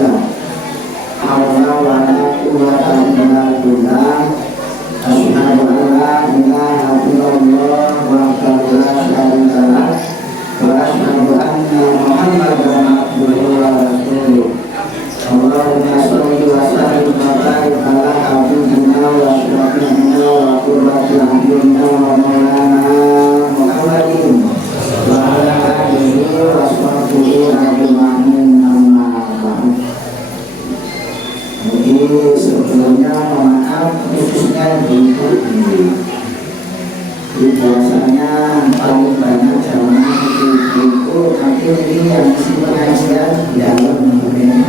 la haula wa la quwwata illa billah. Asyhadu an la ilaha illallah wahdahu la syarika lah wa asyhadu anna Muhammadan abduhu wa rasuluh. Allahumma sholli wa sallim wa barik ala habibina wa syafi'ina wa qurrati a'yunina wa maulana Muhammadin wa ala alihi wa sahbihi ajma'in, amma ba'd. Jadi sebelumnya mohon maaf khususnya untuk ini. Biasanya paling banyak jamaah itu tapi ini yang isi pengajian di dalam mungkin.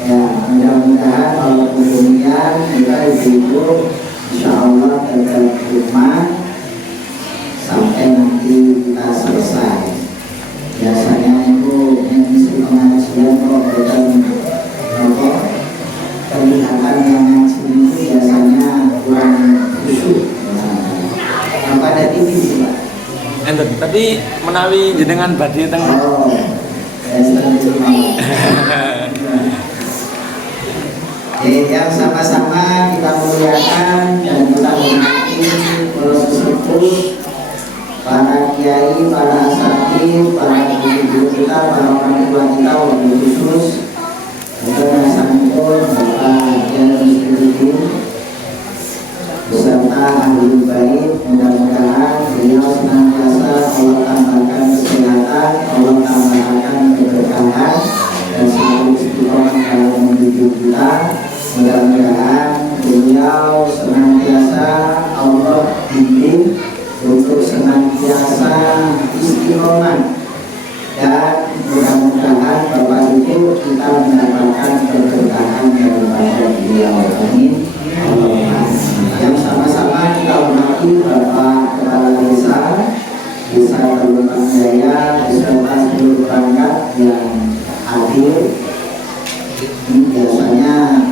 Ya, mudah-mudahan kalau kemudian kita ibu insya Allah tetap rumah sampai nanti kita selesai. Biasanya itu yang isi pengajian kalau kita kelihatan yang ngaji itu biasanya kurang khusyuk. Apa ada TV sih Pak? Enten, tapi menawi jenengan badhe teng. Oh, yang sama-sama kita muliakan dan kita hormati proses sepuh, para kiai, para asatidz, para guru kita, para orang tua kita, wabil khusus untuk santun Bapak Kiai Muslimin beserta ahli bait. Mudah-mudahan beliau senantiasa Allah tambahkan kesehatan, Allah tambahkan keberkahan dan selalu istiqomah dalam mendidik kita. Mudah-mudahan beliau senantiasa Allah bimbing untuk senantiasa istiqomah, dan mudah-mudahan Bapak Ibu kita mendapatkan keberkahan daripada beliau. Amin. Yang sama-sama kita hormati Bapak Kepala Desa Telukang Jaya beserta seluruh perangkat yang hadir. Ini biasanya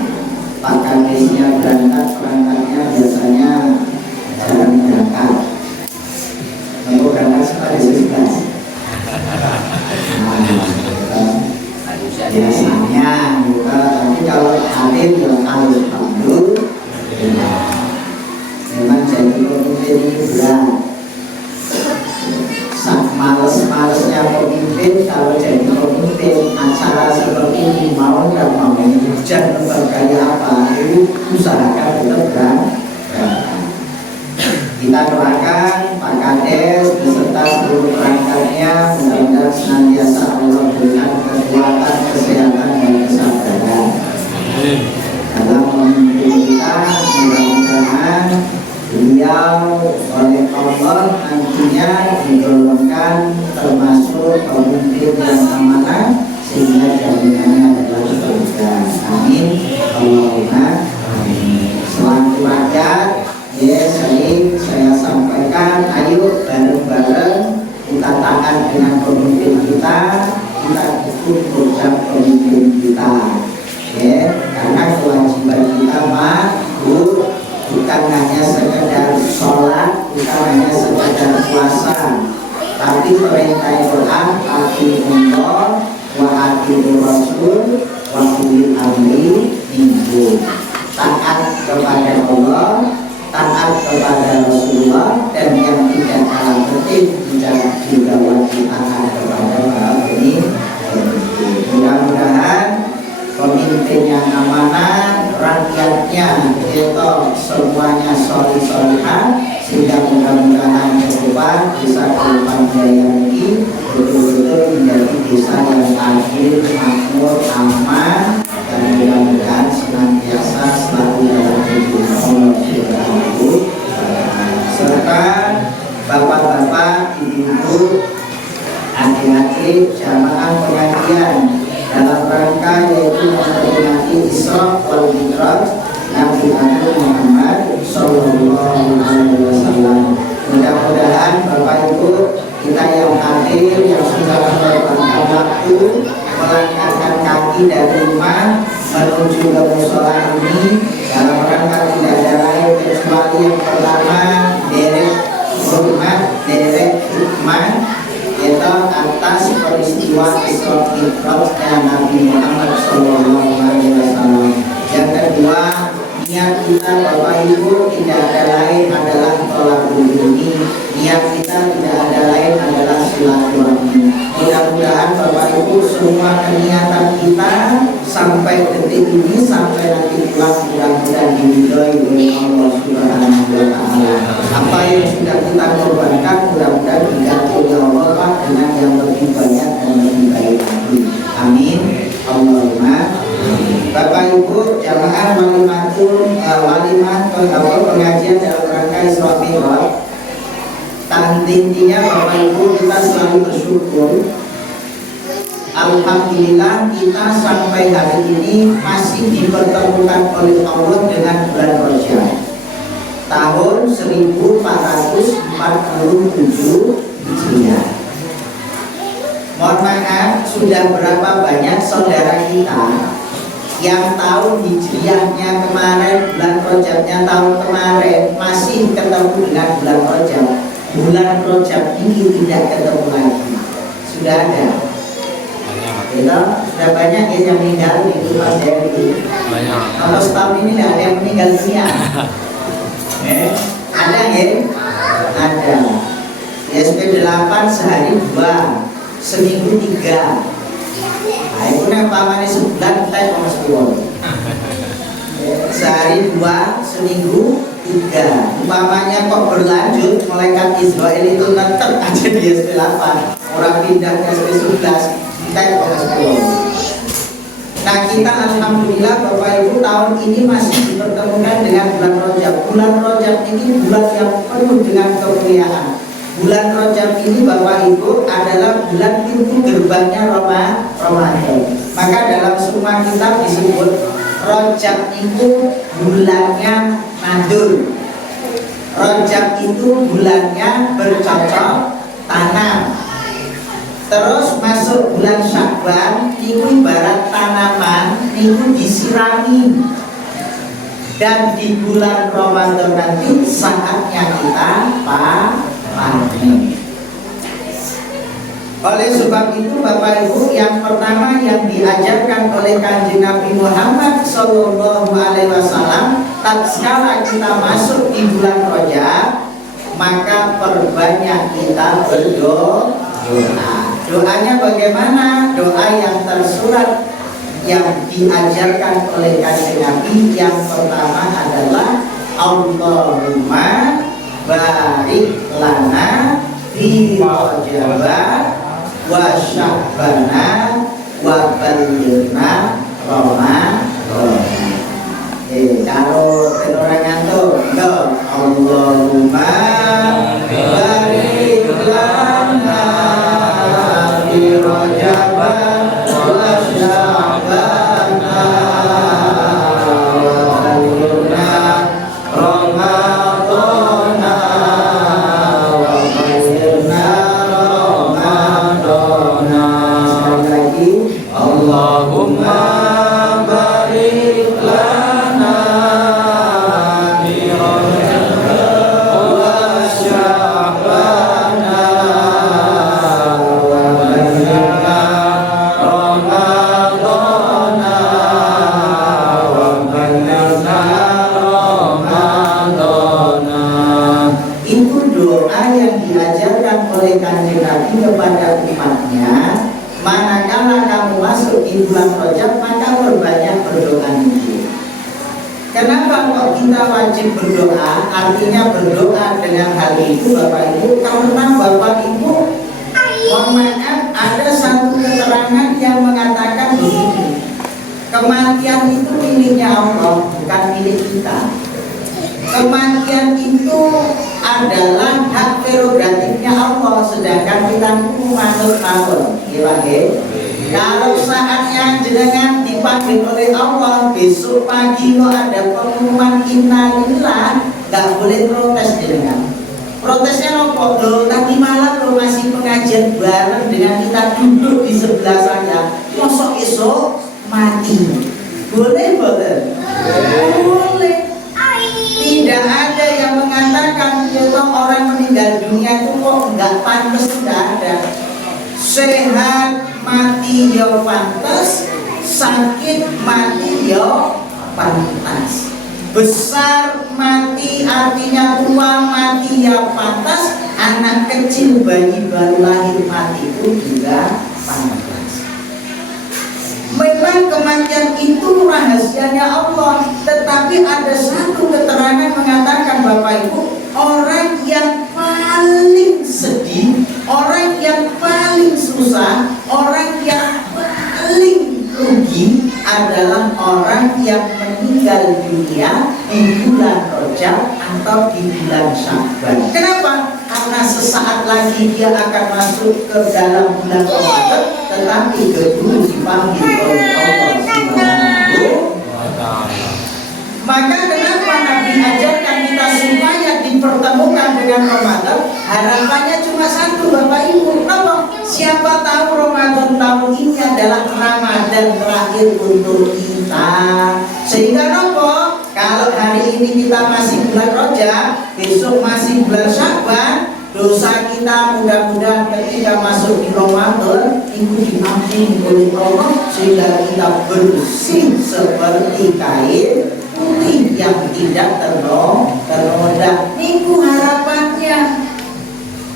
Pak Kadesnya berangkat, perangkatnya biasanya jarang berangkat. Kalau berangkat setelah disebut biasanya tapi kalau hadir ya alhamdulillah. Memang jadi pemimpin itu berat. Males-malesnya pemimpin kalau jadi pemimpin acara seperti ini mau nggak mau hujan bergaya apa itu usahakan tetap berangkat. Kita doakan Pak Kades beserta seluruh perangkatnya mudah-mudahan senantiasa Allah berikan kekuatan, kesehatan dan kesabaran dalam memimpin kita. Mudah-mudahan beliau oleh Allah nantinya digolongkan termasuk pemimpin yang amanah sehingga jaminannya adalah surga. Amin. Allahumma amin. Selaku rakyat, sering saya sampaikan, ayo bareng-bareng kita taat dengan pemimpin kita ikut program pemimpin kita. Karena kewajiban kita bukan hanya sekedar sholat, bukan hanya sekedar puasa, tapi perintah Quran atiiullah wa atiiur rasul wa ulil amri minkum. Taat kepada Allah, taat kepada Rasulullah, dan yang tidak kalah penting juga wajib taat kepada para pemimpin. Mudah-mudahan pemimpin yang amanah, rakyatnya itu semuanya solih-solihah, sehingga mudah-mudahan ke depan bisa Telukang Jaya ini betul-betul menjadi desa yang adil, makmur, aman, dan mudah-mudahan senantiasa selalu dalam lindungan Allah Subhanahu serta bapak-bapak, ibu-ibu, adik-adik jamaah pengajian dalam rangka yaitu memperingati Isra wal Mi'raj Nabi Agung Muhammad Sallallahu Alaihi Wasallam. Mudah-mudahan Bapak Ibu kita yang hadir, yang sudah meluangkan waktu, melangkahkan kaki dari rumah menuju ke musola ini dalam rangka tidak ada lain kecuali yang pertama derek hormat, derek hikmah, yaitu atas peristiwa peristiwa Isra Mi'rajnya Nabi Muhammad SAW. Yang kedua, niat kita Bapak Ibu tidak ada lain adalah tolak ini. Niat kita tidak ada lain adalah silaturahmi. Mudah-mudahan Bapak Ibu semua keniatan kita sampai detik ini sampai nanti pulang mudah-mudahan diridhoi oleh Allah Subhanahu wa taala. Apa yang sudah kita korbankan mudah-mudahan diganti oleh Allah dengan yang lebih banyak dan lebih baik lagi. Amin. Allahumma. Bapak Ibu jamaah walimah pengajian dalam rangka Isra Mi'raj. Intinya Bapak Ibu kita selalu bersyukur. Alhamdulillah kita sampai hari ini masih dipertemukan oleh Allah dengan bulan Rajab tahun 1447 Hijriah. Mohon maaf, sudah berapa banyak saudara kita yang tahun Hijriahnya kemarin, bulan Rajabnya tahun kemarin masih ketemu dengan bulan Rajab. Bulan Rajab ini tidak ketemu lagi. Sudah ada. Sudah banyak yang meninggal di rumah saya itu. Kalau setahun ini tidak ada yang meninggal dunia. Ada ya? Ada. SP8 sehari 2, seminggu 3. Nah, itu namanya sebulan kita mau sebulan. Sehari 2, seminggu 3. Umpamanya kok berlanjut, malaikat Israel itu tetap aja di SP8. Orang pindah ke SP11. Kita Nah kita alhamdulillah Bapak Ibu tahun ini masih dipertemukan dengan bulan Rajab. Bulan Rajab ini bulan yang penuh dengan kemuliaan. Bulan Rajab ini Bapak Ibu adalah bulan pintu gerbangnya Ramadan. Maka dalam semua kitab disebut Rajab itu bulannya Nadur. Rajab itu bulannya bercocok tanam. Terus masuk bulan Sya'ban, itu ibarat tanaman, itu disirami. Dan di bulan Ramadan nanti saatnya kita panen. Oleh sebab itu Bapak Ibu, yang pertama yang diajarkan oleh Kanjeng Nabi Muhammad SAW, tatkala kita masuk di bulan Rajab, maka perbanyak kita berdoa. Doanya bagaimana? Doa yang tersurat yang diajarkan oleh Kanjeng Nabi yang pertama adalah Allahumma barik lana fi Rajab wa Sya'bana wa ballighna Ramadan. Kalau orang ngantuk, Allahumma barik lana fi Rajab wa Sya'bana wa ballighna Ramadan wa ballighna Ramadan. Sekali lagi, Allahumma barik lana fi Rajab wa Sya'bana wa ballighna Ramadan wa ballighna Ramadan. Itu doa yang diajarkan oleh Kanjeng Nabi kepada umatnya. Manakala kamu masuk di bulan Rajab, maka perbanyak berdoa itu. Kenapa kok kita wajib berdoa? Artinya berdoa dengan hal itu Bapak Ibu, karena Bapak Ibu, mohon maaf, ada satu keterangan yang mengatakan begini: kematian itu miliknya Allah, bukan milik kita. Kematian itu adalah hak prerogatifnya Allah, sedangkan kita itu manut mawon. Kalau saatnya jenengan dipanggil oleh Allah, besok pagi lo ada pengumuman innalillah, nggak boleh protes jenengan. Protesnya nopo lo, tadi malam lo masih pengajian bareng dengan kita duduk di sebelah saya, mosok esok mati, boleh boleh? Boleh. Tidak ada yang mengatakan kalau orang meninggal dunia itu kok nggak pantas, tidak ada. Sehat, mati yo pantes, sakit mati yo pantas. Besar mati artinya tua mati ya pantas, anak kecil bayi baru lahir mati pun juga pantas. Memang kematian itu rahasianya Allah, tetapi ada satu keterangan mengatakan Bapak Ibu, orang yang paling sedih, orang yang paling susah, orang yang paling rugi adalah orang yang meninggal dunia di bulan Rajab atau di bulan Sya'ban. Kenapa? Karena sesaat lagi dia akan masuk ke dalam bulan Ramadan, tetapi keburu dipanggil oleh Allah Subhanahu wa Ta'ala. Maka kenapa Nabi ajarkan kita supaya dipertemukan dengan Ramadan? Harapannya cuma satu Bapak Ibu, apa? Siapa tahu Ramadan tahun ini adalah Ramadan terakhir untuk kita. Sehingga nopo, kalau hari ini kita masih bulan Rajab, besok masih bulan Sya'ban, dosa kita mudah-mudahan ketika masuk di Ramadan itu diampuni oleh Allah, sehingga kita bersih seperti kain putih yang tidak ternoda. Itu harapannya.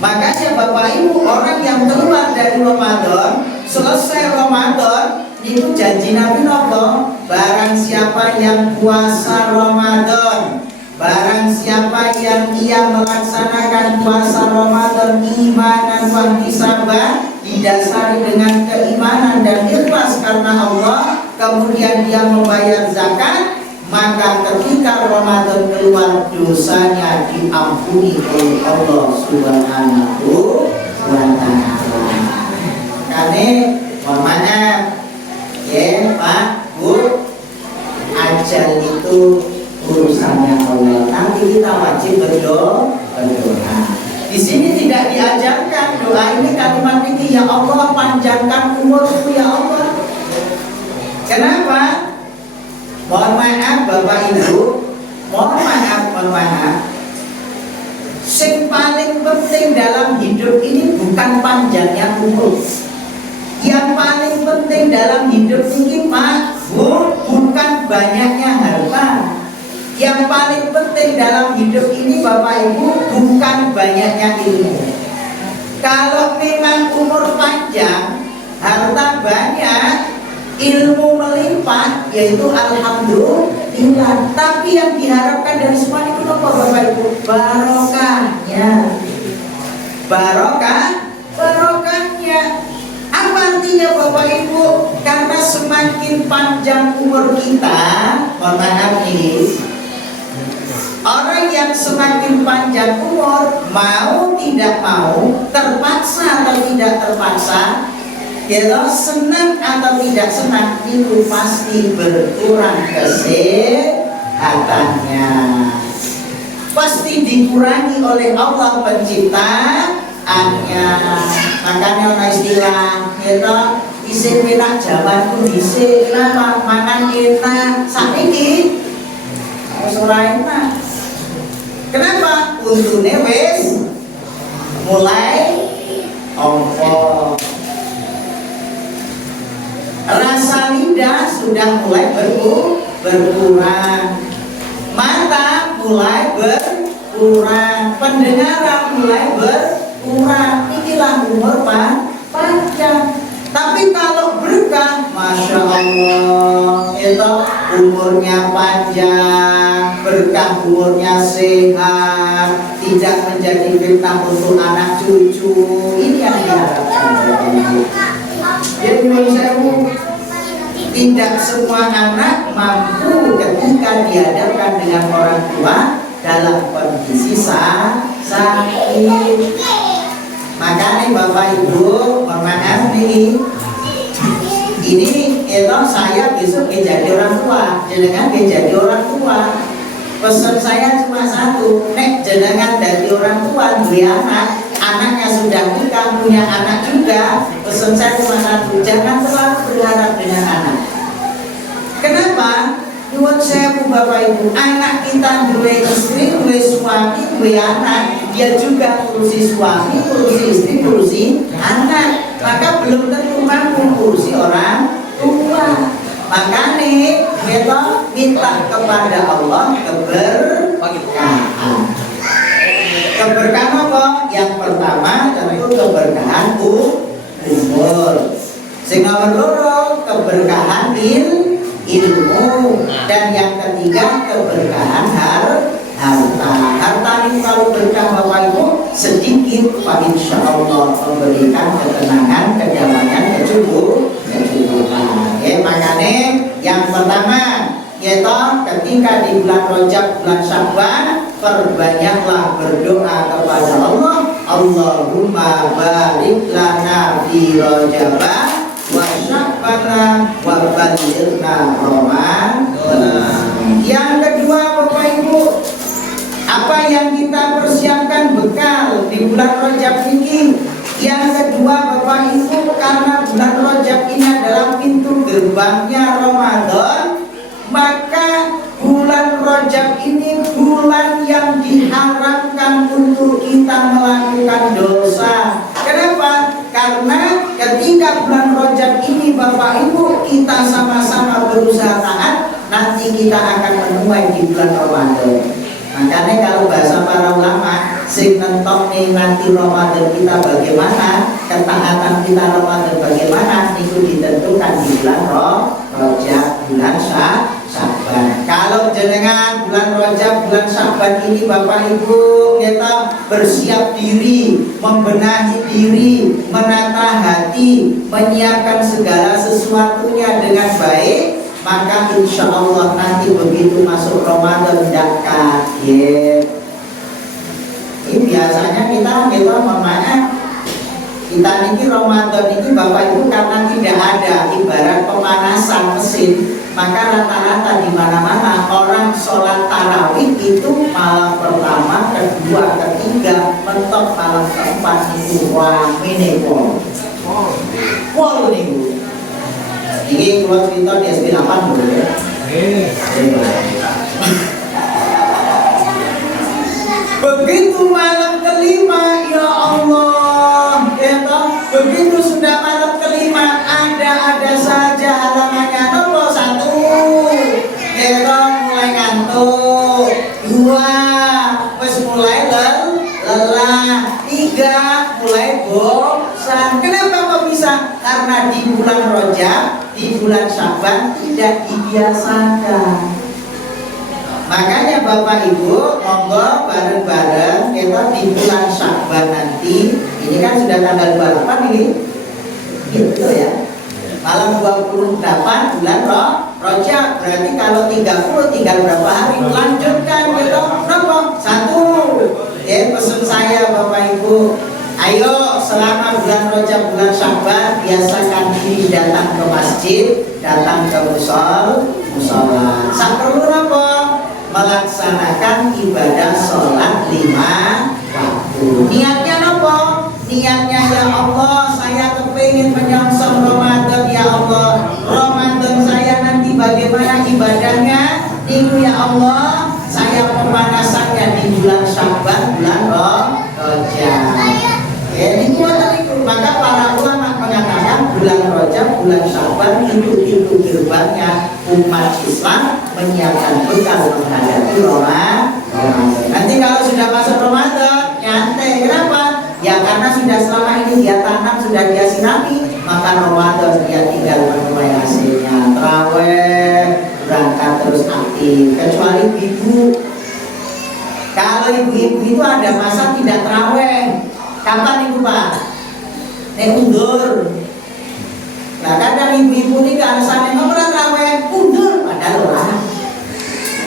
Makanya Bapak Ibu, orang yang keluar dari Ramadan, selesai Ramadan, itu janji Nabi nopo, barang siapa yang puasa Ramadan, barang siapa yang ia melaksanakan puasa Ramadan imanan wa ihtisaban, didasari dengan keimanan dan ikhlas karena Allah, kemudian dia membayar zakat, maka ketika Ramadan keluar dosanya diampuni oleh Allah Subhanahu wa Ta'ala. Karena mohon maaf ya Pak Bu, ajal itu urusannya Allah. Nanti kita wajib berdoa. Di sini tidak diajarkan doa ini kalimat ini, ya Allah panjangkan umurku ya Allah. Kenapa? Mohon maaf Bapak Ibu, mohon maaf. Yang paling penting dalam hidup ini bukan panjangnya umur. Yang paling penting dalam hidup ini Pak Bu, bukan banyaknya harta. Yang paling penting dalam hidup ini Bapak Ibu, bukan banyaknya ilmu. Kalau memang umur panjang, harta banyak, ilmu melimpah, yaitu alhamdulillah. Tapi yang diharapkan dari semua itu apa Bapak Ibu? Barokahnya. Barokahnya. Apa artinya Bapak Ibu? Karena semakin panjang umur kita, mohon maaf nih, orang yang semakin panjang umur, mau tidak mau, terpaksa atau tidak terpaksa, kalau senang atau tidak senang, itu pasti berkurang kesehatannya. Pasti dikurangi oleh Allah penciptaannya. Makanya ada istilah kita isi penak jamanku isi kenapa makan enak sakit ora enak. Kenapa? Untune wis mulai ompong. Rasa lidah sudah mulai berkurang, mata mulai berkurang, pendengaran mulai berkurang. Inilah umur panjang. Tapi kalau berkah, masya Allah, itu umurnya panjang, berkah umurnya sehat, tidak menjadi fitnah untuk anak cucu. Ini yang diharapkan. Jadi tidak semua anak mampu ketika dihadapkan dengan orang tua dalam kondisi sakit. Makanya Bapak Ibu, mohon maaf nih, ini itu saya besok jadi orang tua, jenengan jadi orang tua. Pesan saya cuma satu, nek jenengan dari orang tua dua anak, anaknya sudah nikah, punya anak juga. Pesan saya cuma satu, jangan terlalu berharap dengan anak. Kenapa? Nuwun sewu Bapak Ibu, anak kita dua istri, dua suami, dua anak, dia juga ngurusi suami, ngurusi istri, ngurusi anak. Maka belum tentu cuma mengurusi orang tua. Makanya kita minta kepada Allah keberkahan. Keberkahan apa? Yang pertama tentu keberkahan umur. Sing nomor loro keberkahan ilmu, dan yang ketiga keberkahan harta. Harta ini kalau berkah Bapak Ibu sedikit, Pak Insya Allah memberikan ketenangan, kedamaian, kecukupan. Makanya yang pertama kita ketika di bulan Rajab, bulan Sya'ban, perbanyaklah berdoa kepada Allah. Allahumma barik lana fi Rajab wa Sya'ban wa balighna Ramadan. Yang kedua Bapak Ibu, apa yang kita persiapkan bekal di bulan Rajab ini? Yang kedua Bapak Ibu, karena bulan Rajab ini adalah pintu gerbangnya Ramadan, maka bulan Rajab ini bulan yang diharamkan untuk kita melakukan dosa. Kenapa? Karena ketika bulan Rajab ini Bapak Ibu kita sama-sama berusaha taat, nanti kita akan menuai di bulan Ramadan. Makanya kalau bahasa para ulama, sing nentok nih nanti Ramadan kita bagaimana, ketaatan kita Ramadan bagaimana, itu ditentukan di bulan Rajab, bulan Sya'ban. Kalau jenengan bulan Rajab, bulan Sya'ban ini Bapak Ibu kita bersiap diri, membenahi diri, menata hati, menyiapkan segala sesuatunya dengan baik, maka insya Allah nanti begitu masuk Ramadan tidak kaget. Ini biasanya kita memaaf, kita ini Ramadan ini Bapak Ibu karena tidak ada ibarat pemanasan mesin, maka rata-rata di mana-mana orang sholat tarawih itu malam pertama, kedua, ketiga, mentok malam keempat itu rame pol nih Bu. Ini keluar cerita di SP 8 dulu ya. Begitu malam kelima, ya Allah, ya toh, begitu sudah malam kelima, ada saja halangannya. Nomor 1, ya toh, mulai ngantuk. 2, wis mulai lelah. 3, mulai bosan. Kenapa kok bisa? Karena di bulan Rajab, di bulan Sya'ban tidak dibiasakan. Makanya Bapak Ibu monggo bareng-bareng kita di bulan Sya'ban nanti. Ini kan sudah tanggal 28 ini, gitu ya. Malam 28 bulan Rajab, berarti kalau 30 tinggal berapa hari? Lanjutkan gitu. Nomor 1, ya pesan saya Bapak Ibu, ayo selama bulan Rajab, bulan Sya'ban biasakan diri datang ke masjid, datang ke musola. Saperlu apa? Melaksanakan ibadah sholat 5 waktu. Niatnya apa? Niatnya ya Allah, saya kepingin menyongsong Ramadan ya Allah. Ramadan saya nanti bagaimana ibadahnya? Itu ya Allah, saya pemanasannya di bulan Sya'ban, bulan Rajab. Ya, ini maka para ulama mengatakan bulan Rajab, bulan Sya'ban itu gerbangnya umat Islam menyiapkan bekal menghadapi Ramadan. Nanti kalau sudah masuk Ramadan, nyantai. Kenapa? Ya karena sudah selama ini dia tanam, sudah dia sirami, maka Ramadan dia tinggal menuai hasilnya. Traweh, berangkat terus aktif. Kecuali ibu, kalau ibu-ibu itu ada masa tidak traweh. Kapan ibu Pak? Undur. Nah kadang ibu-ibu ini alasannya nggak pernah traweh, undur padahal orang.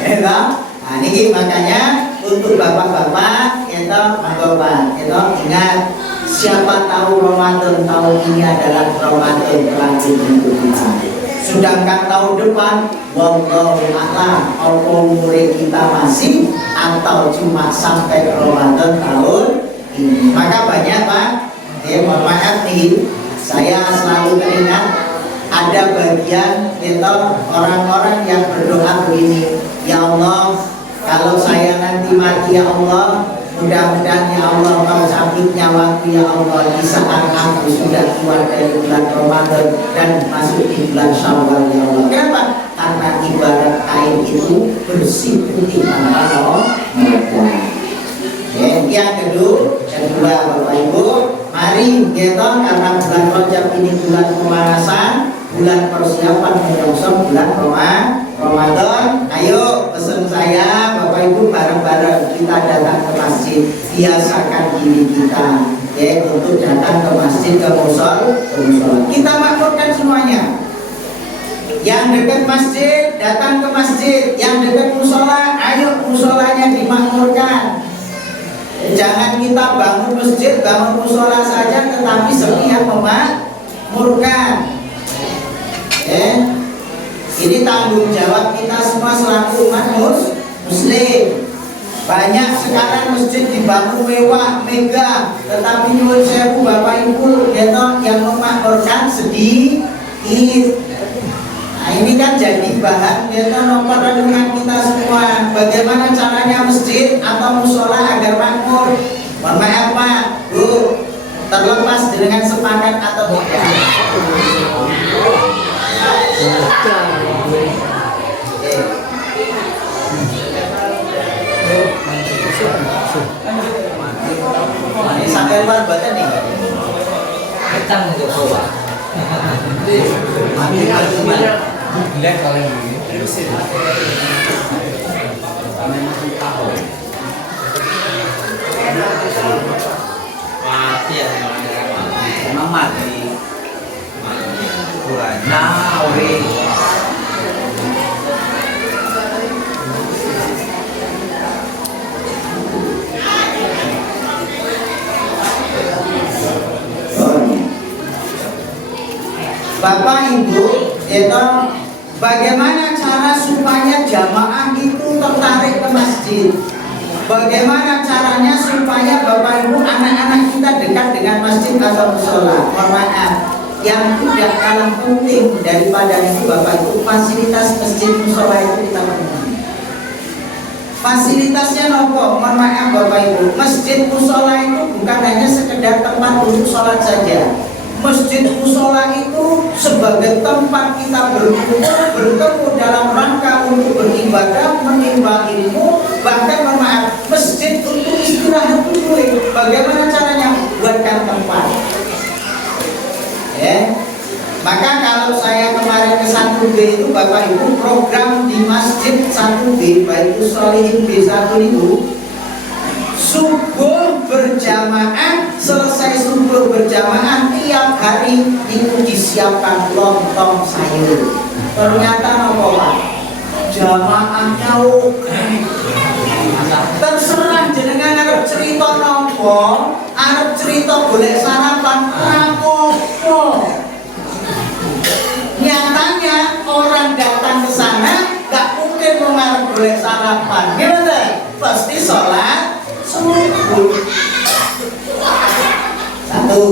Nah ini makanya untuk bapak-bapak kita menggobat, kita ingat siapa tahu Ramadan tahun ini adalah Ramadan terakhir untuk kita. Sedangkan tahun depan, wallahu a'lam, apa umur kita masih atau cuma sampai Ramadan tahun ini. Maka banyak Pak, mohon maaf nih, saya selalu teringat ada bagian kita orang-orang yang berdoa begini, ya Allah, kalau saya nanti mati ya Allah, Mudah-mudahan ya Allah kau cabut nyawaku ya Allah di saat aku sudah keluar dari bulan Ramadan dan masuk di bulan Syawal ya Allah. Kenapa? Karena ibarat air itu bersih putih tanpa noda. Yang kedua Bapak Ibu, mari kita karena bulan Rajab ini bulan pemanasan, bulan persiapan menyongsong bulan Ramadan. Ayo pesan saya Bapak Ibu bareng-bareng kita datang ke masjid, biasakan diri kita ya untuk datang ke masjid, ke musola. Kita makmurkan semuanya. Yang dekat masjid datang ke masjid, yang dekat musola ayo musolanya dimakmurkan. Jangan kita bangun masjid, bangun musola saja tetapi setia memakmurkan. Ini tanggung jawab kita semua selaku umat muslim. Banyak sekarang masjid dibangun mewah, megah, tetapi nyuwun sewu Bapak Ibu yang memakmurkan sedikit. Nah ini kan jadi bahan nomor renungan kita semua. Bagaimana caranya masjid atau musola agar makmur? Mohon maaf Pak, Bu, terlepas dengan sepakat atau tidak. Ini sampai luar badan nih. Kencang untuk bawah. Lihat kalau yang ini. Mati ya memang mati. Nah, ori. Bapak Ibu, itu bagaimana cara supaya jamaah itu tertarik ke masjid? Bagaimana caranya supaya Bapak Ibu anak-anak kita dekat dengan masjid atau musola? Mohon maaf, yang tidak kalah penting daripada itu Bapak Ibu, fasilitas masjid musola itu kita penuhi. Fasilitasnya nopo, mohon maaf Bapak Ibu, masjid musola itu bukan hanya sekedar tempat untuk sholat saja. Masjid musola itu sebagai tempat kita bertemu dalam rangka untuk beribadah, menimba ilmu, bahkan bermaaf masjid untuk istirahat dulu. Bagaimana caranya? Buatkan tempat. Maka kalau saya kemarin ke 1B itu Bapak Ibu program di masjid 1B Baitul Sholihin B1 itu subuh berjamaah, selesai subuh berjamaah tiap hari itu disiapkan lontong sayur. Ternyata nopo Pak, jamaahnya oke. Terserah jenengan arep cerita nopo, arep cerita golek sarapan rapopo. Nyatanya orang datang ke sana gak mungkin mau ngarep golek sarapan. Gimana? Pasti sholat subuh. Satu.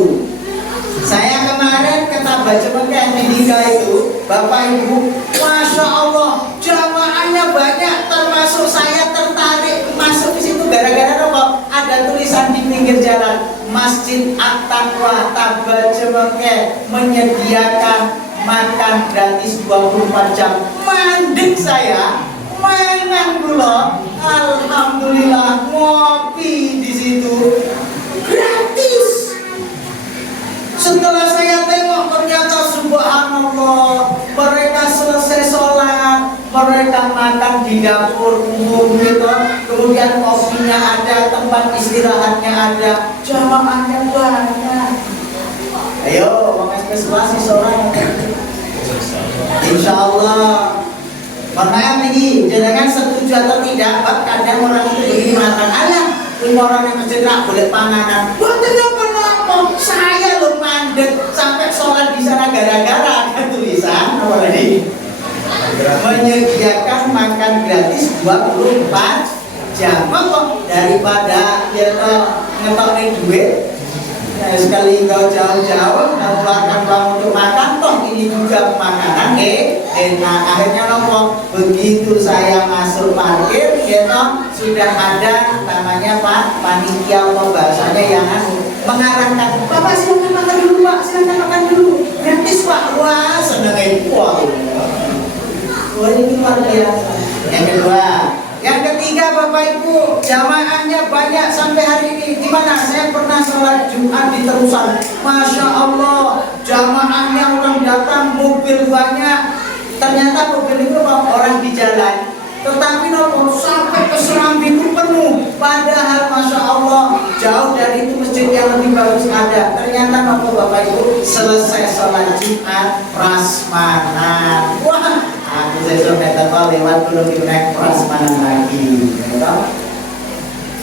Saya kemarin ke Tabajemekeh Indika itu, Bapak Ibu, Masya Allah, jamaahnya banyak, termasuk saya tertarik masuk ke situ gara-gara apa? Ada tulisan di pinggir jalan, Masjid At-Taqwa Tabajemekeh menyediakan makan gratis 24 jam. Mandek saya, mangan kula, alhamdulillah ngopi di situ gratis. Setelah saya tengok ternyata subhanallah, mereka selesai sholat, mereka makan di dapur umum gitu, kemudian kopinya ada, tempat istirahatnya ada, jamaahnya banyak. Ayo, mengekspresi sholat. Insya Allah. Makanya ini, jangan setuju atau tidak, kadang orang itu begini mengatakan, alah, ini orang yang mencerak boleh panganan. Buatnya kenapa? Saya lo mandek sampai sholat di sana gara-gara ada tulisan apa tadi? Menyediakan makan gratis 24 jam. Kok daripada kita ngetokin duit, sekali kau jauh-jauh mengeluarkan uang untuk makan, toh ini juga makanan, Nah, akhirnya nopo begitu saya masuk parkir gitu sudah ada namanya Pak panitia atau bahasanya yang mengarahkan Bapak silakan makan dulu Pak, silakan makan dulu gratis Pak. Wah seneng wah ini luar biasa. Yang kedua, yang ketiga Bapak Ibu, jamaahnya banyak sampai hari ini. Di mana saya pernah sholat Jumat di Terusan, Masya Allah, jamaahnya orang datang, mobil banyak. Ternyata mobil itu orang di jalan, tetapi nopo sampai ke Serambi itu penuh. Padahal Masya Allah jauh dari itu masjid yang lebih bagus ada. Ternyata nopo Bapak Ibu selesai sholat Jumat prasmanan. Wah, aku besok datang lewat belum naik prasmanan lagi.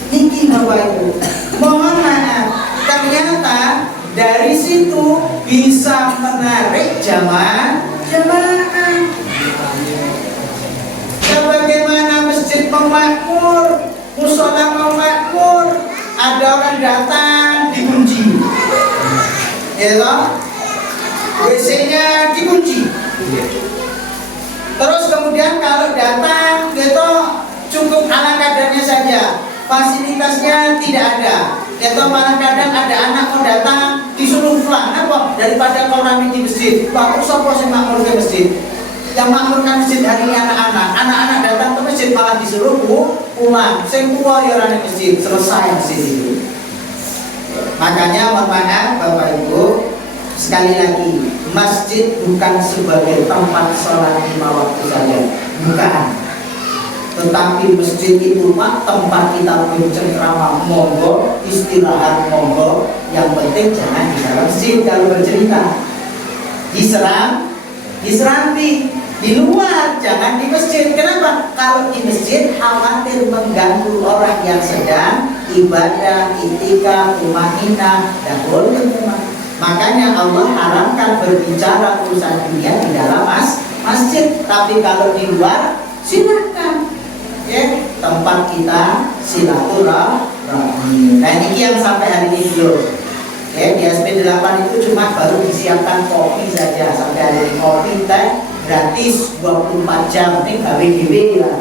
Niki Bapak Ibu, mohon maaf. Ternyata dari situ bisa menarik jamaah. Sebagaimana masjid memakmur, musola memakmur, ada orang datang dikunci, ya toh, WC-nya dikunci. Terus kemudian kalau datang, gitu cukup ala kadarnya saja, fasilitasnya tidak ada. Atau malah kadang ada anak mau datang disuruh pulang, apa? Daripada kau rame di masjid, bagus sopo sing makmur ke masjid. Yang makmurkan masjid hari ini anak-anak datang ke masjid malah disuruh pulang. Sing tua ya orang masjid, selesai masjid itu. Makanya mohon maaf Bapak Ibu, sekali lagi masjid bukan sebagai tempat sholat lima waktu saja, bukan. Tetapi masjid itu Pak tempat kita bercengkrama, monggo, istirahat monggo. Yang penting jangan di dalam masjid kalau bercerita. Diserambi di luar, jangan di masjid. Kenapa? Kalau di masjid khawatir mengganggu orang yang sedang ibadah, itikaf, tumanina, dan boleh memang. Makanya Allah haramkan berbicara urusan dunia di dalam masjid. Tapi kalau di luar silakan. Ya, tempat kita silaturahmi. Nah ini yang sampai hari ini belum. Ya, di SP8 itu cuma baru disiapkan kopi saja. Sampai hari ini kopi teh gratis 24 jam. Ini KWGW lah.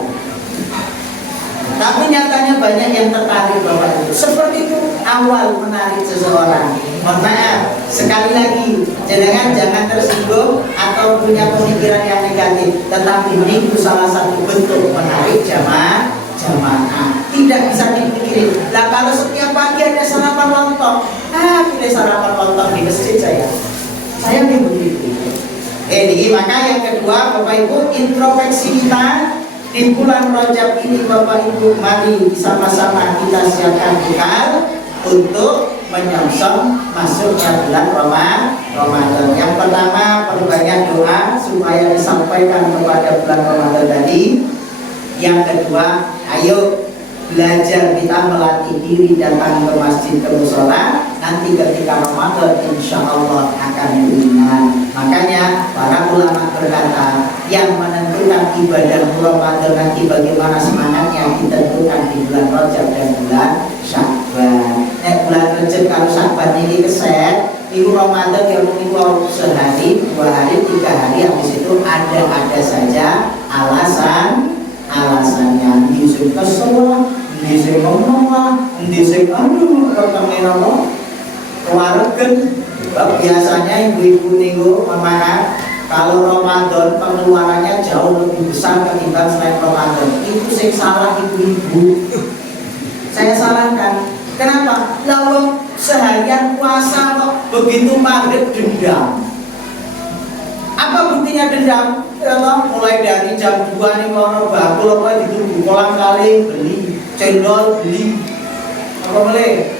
Tapi nyatanya banyak yang tertarik Bapak Ibu. Seperti itu awal menarik seseorang. Mohon maaf, sekali lagi jangan tersinggung atau punya pemikiran yang negatif. Tetapi ini salah satu bentuk menarik jamaah. Tidak bisa dipikirin. Lah kalau setiap pagi ada sarapan lontong, pilih sarapan lontong di masjid saya begitu. Ini maka yang kedua Bapak Ibu, introspeksi kita di bulan Rajab ini Bapak Ibu, mari sama-sama kita siapkan bekal untuk menyongsong masuknya bulan Ramadan. Yang pertama perbanyak doa supaya disampaikan kepada bulan Ramadan tadi. Yang kedua, ayo belajar kita melatih diri datang ke masjid, ke mushola. Nanti ketika Ramadan insya Allah akan beriman. Makanya para ulama berkata yang menentukan ibadah Ramadan nanti bagaimana semangatnya ditentukan di bulan Rajab dan bulan Sya'ban. Bulan Rajab kalau Sya'ban ini keset, minggu Ramadan yang minggu sehari, 2 hari, 3 hari, habis itu ada saja alasannya. Disini kesel, disini ngomong, disini aduh ketemu apa? Keluargen. Biasanya ibu-ibu niku maaf, kalau Ramadan pengeluarannya jauh lebih besar ketimbang selain Ramadan. Itu sing salah ibu-ibu. Saya salahkan. Kenapa? Lalu seharian puasa kok begitu maghrib dendam. Apa buktinya dendam? Mulai dari jam 2 nih ngono bakul apa ditunggu kolam kali beli, cendol beli. Apa boleh?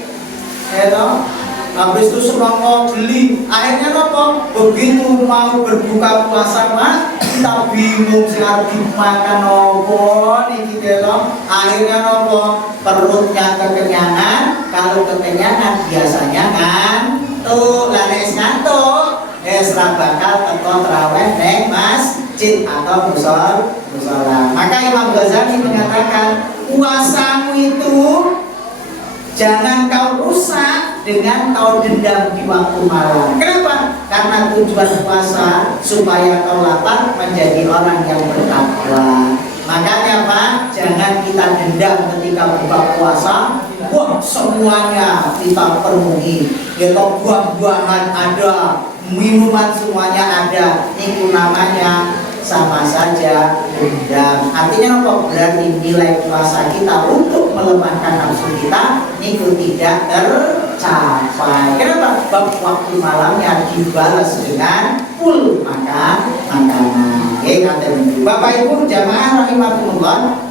Habis itu semua beli. Akhirnya apa? Begitu mau berbuka puasa kita bingung sih harus makan apa nih gitu. Akhirnya apa? Perutnya kekenyangan. Kalau kekenyangan biasanya ngantuk. Lah nek ngantuk serah bakal teko terawih neng masjid atau musola. Maka Imam Ghazali mengatakan puasamu itu jangan kau rusak dengan kau dendam di waktu malam. Kenapa? Karena tujuan puasa supaya kau lapar menjadi orang yang bertakwa. Makanya Pak, jangan kita dendam ketika buka puasa. Wah, semuanya kita penuhi. Kita buah-buahan ada, minuman semuanya ada. Itu namanya sama saja dendam. Artinya apa? Berarti nilai puasa kita untuk melemahkan nafsu kita itu tidak tercapai. Kenapa? Waktu malamnya dibalas dengan full makanan. Bapak Ibu jamaah rahimakumullah,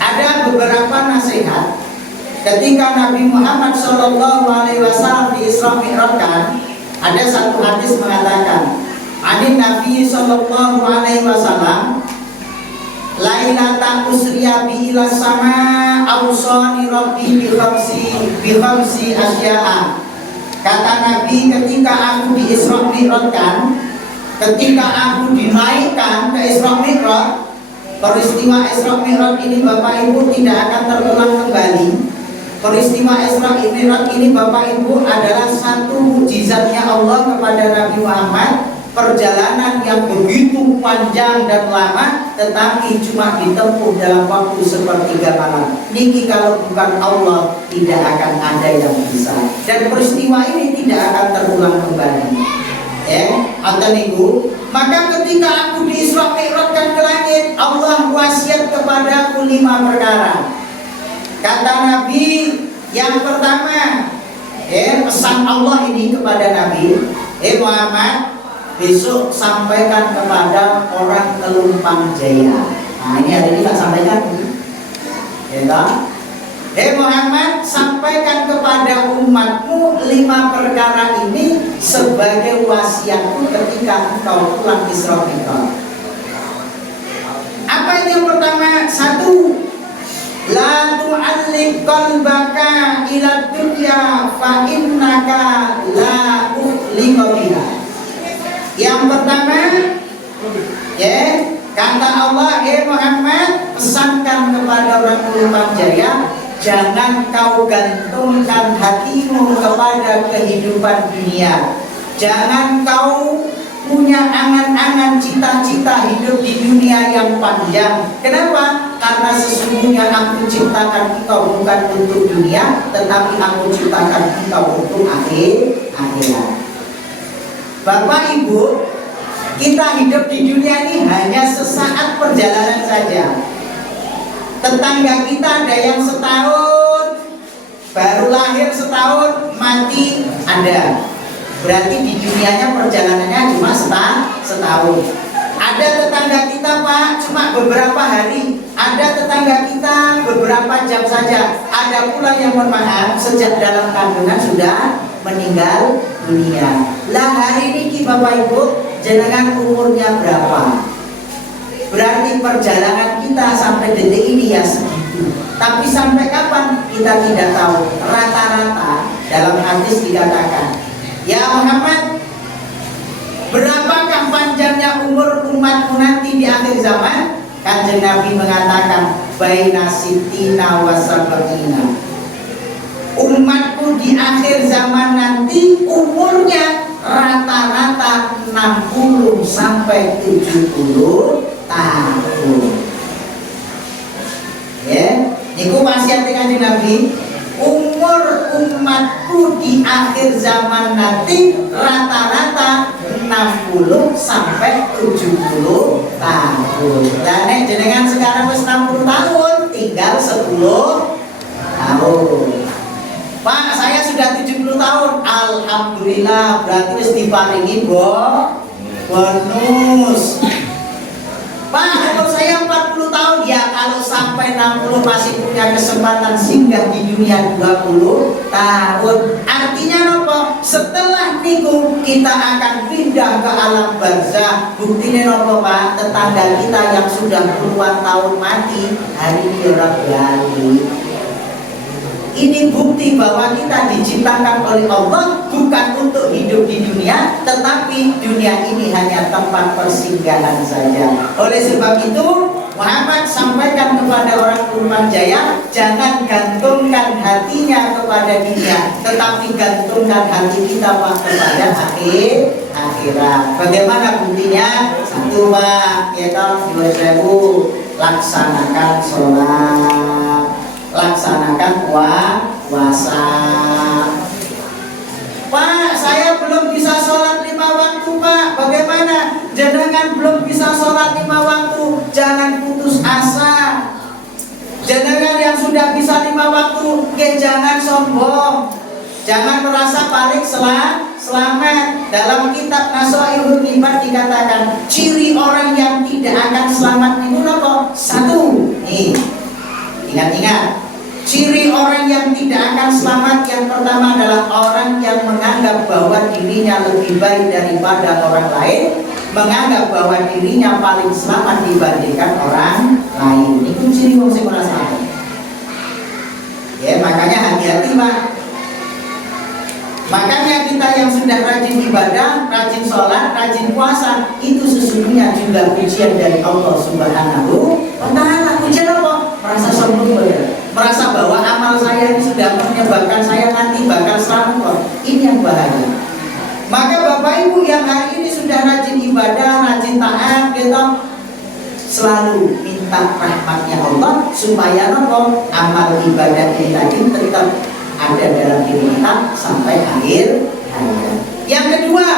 ada beberapa nasihat ketika Nabi Muhammad SAW di Isra Mi'rajkan. Ada satu hadis mengatakan, Ani Nabi Sallallahu Alaihi Wasallam, Lailata usriya bi ila sama awsani rabbi bi khamsi asya'a. Kata Nabi, ketika aku di Isra Mi'rajkan, ketika aku dinaikkan ke Isra Mi'raj, peristiwa Isra Mi'raj ini Bapak Ibu tidak akan terulang kembali. Peristiwa Isra Mi'raj ini Bapak Ibu adalah satu mukjizatnya Allah kepada Nabi Muhammad. Perjalanan yang begitu panjang dan lama, tetapi cuma ditempuh dalam waktu sepertiga malam. Niki kalau bukan Allah tidak akan ada yang bisa. Dan peristiwa ini tidak akan terulang kembali. Maka ketika aku di Isra Mi'rajkan ke langit, Allah wasiat kepadaku 5 perkara. Kata Nabi, yang pertama, pesan Allah ini kepada Nabi, Muhammad, besok sampaikan kepada orang Kelumpang Jaya. Nah, ini hari ini tak sampaikan. Muhammad, sampaikan kepada umatmu 5 perkara ini sebagai wasiatku ketika engkau pulang Isra Mi'raj. Apa itu yang pertama? 1. La tu'alliq qalbaka ila dunya fa innaka la ukhliqa biha. Yang pertama, kata Allah, Muhammad, pesankan kepada orang Kelumpang Jaya, jangan kau gantungkan hatimu kepada kehidupan dunia. Jangan kau punya angan-angan cita-cita hidup di dunia yang panjang. Kenapa? Karena sesungguhnya aku ciptakan engkau bukan untuk dunia, tetapi aku ciptakan engkau untuk akhirat. Bapak Ibu, kita hidup di dunia ini hanya sesaat perjalanan saja. Tetangga kita ada yang setahun, baru lahir setahun, mati ada. Berarti di dunianya perjalanannya cuma setahun. Ada tetangga kita Pak, cuma beberapa hari. Ada tetangga kita beberapa jam saja. Ada pula yang mohon sejak dalam kandungan sudah meninggal dunia. Lah hari ini Bapak Ibu, jenengan umurnya berapa? Berarti perjalanan kita sampai detik ini ya segitu. Tapi sampai kapan kita tidak tahu. Rata-rata dalam hadis dikatakan, ya Muhammad, berapakah panjangnya umur umatmu nanti di akhir zaman? Kanjeng Nabi mengatakan, baina sittina wa sab'ina. Umatku di akhir zaman nanti umurnya rata-rata 60 sampai 70 tahun. Niku wasiat Kanjeng Nabi. Umur umatku di akhir zaman nanti rata-rata 60 sampai 70 tahun. Dan jenengan sekarang wis 60 tahun, tinggal 10 tahun. Pak, saya sudah 70 tahun. Alhamdulillah, berarti wis diparingi bonus. Pak, kalau saya 40 tahun, ya kalau sampai 60 masih punya kesempatan singgah di dunia 20 tahun. Artinya apa? Setelah niku kita akan pindah ke alam barzah. Buktinya apa Pak? Tetangga kita yang sudah puluhan tahun mati, hari ini orang berani. Ini bukti bahwa kita diciptakan oleh Allah bukan untuk hidup di dunia, tetapi dunia ini hanya tempat persinggahan saja. Oleh sebab itu, Muhammad sampaikan kepada orang Turunan Jaya, jangan gantungkan hatinya kepada dunia, tetapi gantungkan hati kita Pak kepada akhirat. Bagaimana buktinya? Satu Pak, ya toh 2000, laksanakan sholat, laksanakan puasa. Pak, saya belum bisa sholat 5 waktu Pak. Bagaimana? Jenengan belum bisa sholat 5 waktu, jangan putus asa. Jenengan yang sudah bisa 5 waktu, jangan sombong, jangan merasa paling selamat. Dalam kitab Nasaihul Ibad dikatakan, ciri orang yang tidak akan selamat itu apa? Satu, nih, ingat-ingat. Ciri orang yang tidak akan selamat yang pertama adalah orang yang menganggap bahwa dirinya lebih baik daripada orang lain, menganggap bahwa dirinya paling selamat dibandingkan orang lain. Itu ciri orang yang merasa selamat. Ya, makanya hati-hati Pak. Makanya kita yang sudah rajin ibadah, rajin sholat, rajin puasa, itu sesungguhnya juga ujian dari Allah Subhanahu wa Ta'ala. Ujian apa? Merasa sombong ya? Merasa bahwa amal saya ini sudah menyebabkan saya nanti bakal selamat. Ini yang bahaya. Maka Bapak Ibu yang hari ini sudah rajin ibadah, rajin taat, gitu, selalu minta rahmatnya Allah supaya amal ibadah ini tadi tetap ada dalam diri kita sampai akhir hayat. Yang kedua,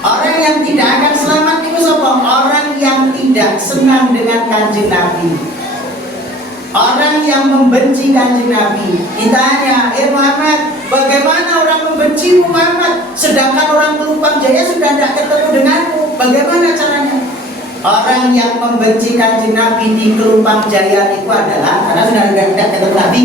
orang yang tidak akan selamat itu siapa? Orang yang tidak senang dengan Kanjeng Nabi. Orang yang membenci Kanjeng Nabi. Ditanya, Muhammad, bagaimana orang membenci Muhammad sedangkan orang Pelumpang Jaya sudah tidak ketemu denganmu? Bagaimana caranya? Orang yang membenci Kanjeng Nabi di Pelumpang Jaya itu adalah, karena sudah tidak ketemu Nabi,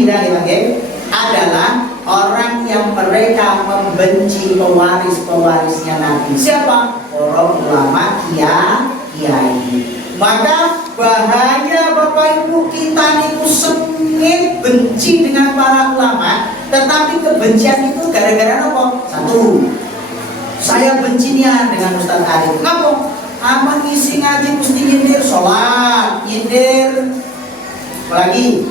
adalah orang yang mereka membenci pewaris-pewarisnya Nabi. Siapa? Para ulama kiai. Maka bahaya Bapak Ibu, kita itu sengit benci dengan para ulama, tetapi kebencian itu gara-gara apa? Satu, saya bencinya dengan Ustaz Arif. Kenapa? Apa ngisi ngaji mesti nyindir sholat, nyindir apalagi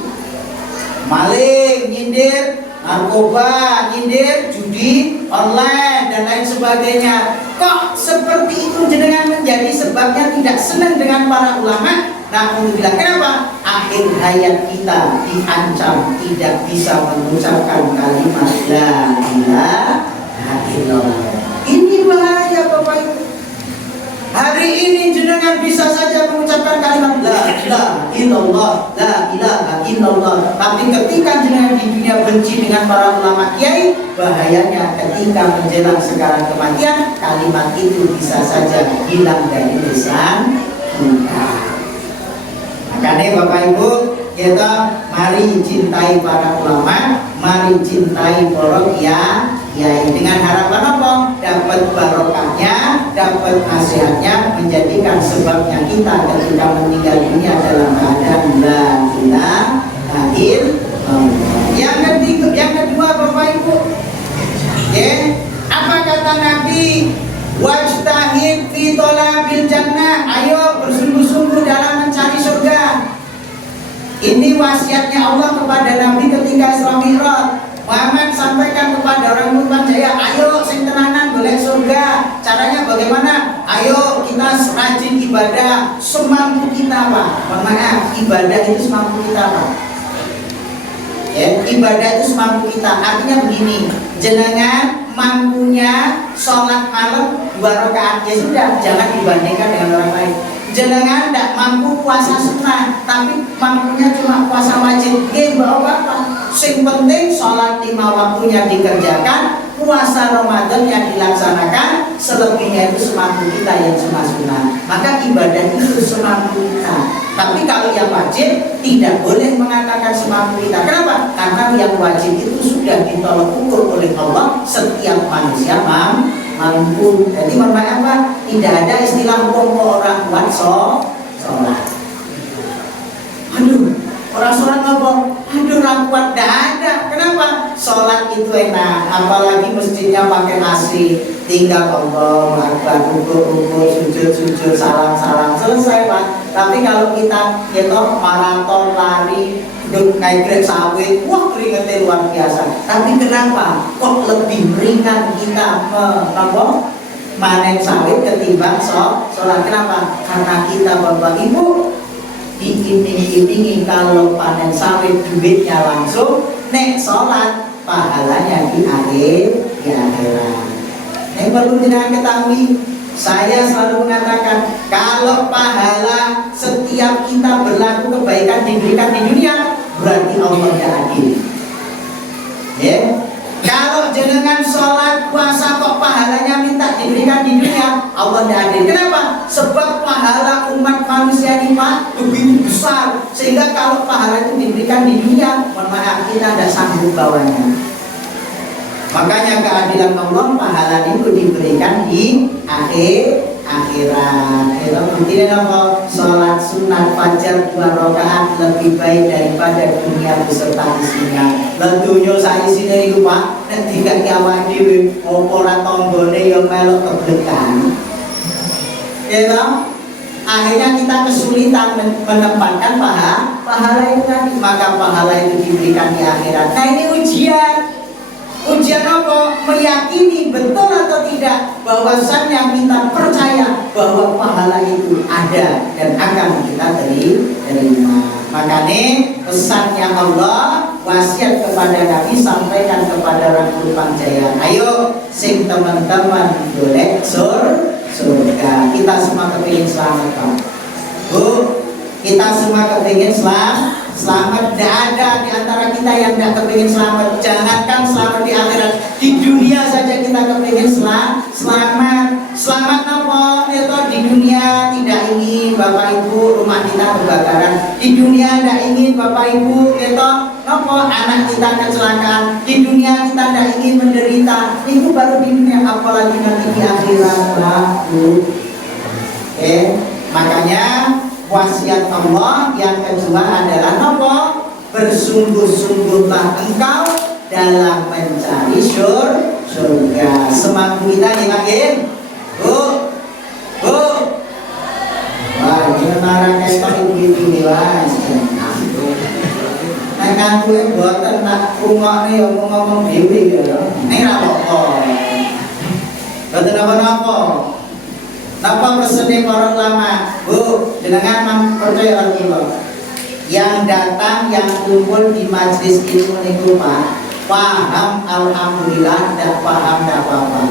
maling, nyindir narkoba, nyindir judi online dan lain sebagainya. Kok seperti itu jenengan menjadi sebabnya tidak senang dengan para ulama? Namun kenapa? Akhir hayat kita diancam tidak bisa mengucapkan kalimat la ilaha illallah. Ini bahaya Bapak Ibu. Hari ini jenengan bisa saja mengucapkan kalimat la ilaha illallah, la ilaha illallah. Tapi ketika jenengan di dunia benci dengan para ulama kiai, bahayanya ketika menjelang sekarang kematian, kalimat itu bisa saja hilang dari lisan kita. Makanya Bapak Ibu, kita mari cintai para ulama, mari cintai para kiai dengan harapan apa? Dapat barokahnya, dapat nasihatnya, menjadikan sebabnya kita ketika meninggal dunia dalam keadaan la ilaha illallah. Yang kedua Bapak Ibu, apa kata Nabi? Wajtahid fi thalabil jannah. Ayo bersungguh-sungguh dalam mencari surga. Ini wasiatnya Allah kepada Nabi ketika Isra Mi'raj. Muhammad sampaikan kepada orang Pelumpang Jaya, ayo sing tenanan golek surga. Caranya bagaimana? Ayo kita rajin ibadah semampu kita Pak. Maaf, ibadah itu semampu kita Pak. Ya, ibadah itu semampu kita. Artinya begini, jenengan mampunya sholat malam 2 rakaat, ya sudah, jangan dibandingkan dengan orang lain. Jenengan tidak mampu puasa sunnah, tapi mampunya cuma puasa wajib. Bapak-bapak, sing penting sholat 5 waktunya dikerjakan, puasa Ramadan yang dilaksanakan, selebihnya itu semampu kita yang cuma sunnah. Maka ibadah itu semampu kita. Tapi kalau yang wajib tidak boleh mengatakan semampu kita. Kenapa? Karena yang wajib itu sudah ditolak ukur oleh Allah, setiap manusia mampu. Jadi maknanya apa? Tidak ada istilah pokok orang kuat sholat. Aduh, Orang sholat ngomong, aduh rakuat, tidak ada. Kenapa? Sholat itu enak, apalagi masjidnya pakai AC. Tinggal Allah, akbar, rukuk, sujud, salam, selesai Pak. Tapi kalau kita gitu maraton, lari, naik grab sawit, wah keringetnya luar biasa. Tapi kenapa? Kok lebih ringan kita manen sawit ketimbang sholat? Kenapa? Karena kita Bapak Ibu diiming-imingi kalau panen sawit duitnya langsung, nek sholat pahalanya di akhirat. Yang perlu kita ketahui, saya selalu mengatakan kalau pahala setiap kita berlaku kebaikan diberikan di dunia, berarti Allah tidak adil. Ya. Kalau jenengan sholat puasa kok pahalanya minta diberikan di dunia, Allah tidak adil. Kenapa? Sebab pahala umat manusia ini Pak begitu besar, sehingga kalau pahala itu diberikan di dunia, mohon maaf kita tidak sanggup bawanya. Makanya keadilan Allah pahala itu diberikan di akhirat. Buktinya apa? Sholat sunat fajar 2 rakaat lebih baik daripada dunia beserta isinya. Tentunya saya sini itu Pak, ketika kiamat dewi, orang tonggone yang melok kebelekan. Akhirnya kita kesulitan menempatkan pahala itu tadi. Maka pahala itu diberikan di akhirat. Nah ini ujian. Ujian apa? Meyakini betul atau tidak bahwasannya kita percaya bahwa pahala itu ada dan akan kita terima. Makanya pesannya Allah, wasiat kepada Nabi sampaikan kepada Rasul Panjaya. Ayo sing teman-teman golek surga. Kita semua kepingin selamat Pak. Bu, kita semua kepingin selamat. Tidak ada di antara kita yang tidak kepingin selamat. Jangankan selamat di akhirat, di dunia saja kita kepingin selamat. Selamat apa? Itu di dunia tidak ingin Bapak Ibu rumah kita kebakaran. Di dunia tidak ingin Bapak Ibu itu apa? Anak kita kecelakaan. Di dunia kita tidak ingin menderita. Itu baru di dunia, apalagi nanti di akhirat makanya wasiat Allah yang kedua adalah apa? Bersungguh-sungguhlah engkau dalam mencari surga. Semampu kita yakin. Bu. Wah, ini marah kayak ibu-ibu nih Mas. Nek aku mboten tak rungokne yo ngomong dhewe ya. Nek ra apa-apa. Boten apa-apa. Napa pesene para ulama? Bu, jenengan percaya Allah. Yang datang, yang kumpul di majelis ilmu niku Pak, paham alhamdulillah, tidak paham tidak apa-apa.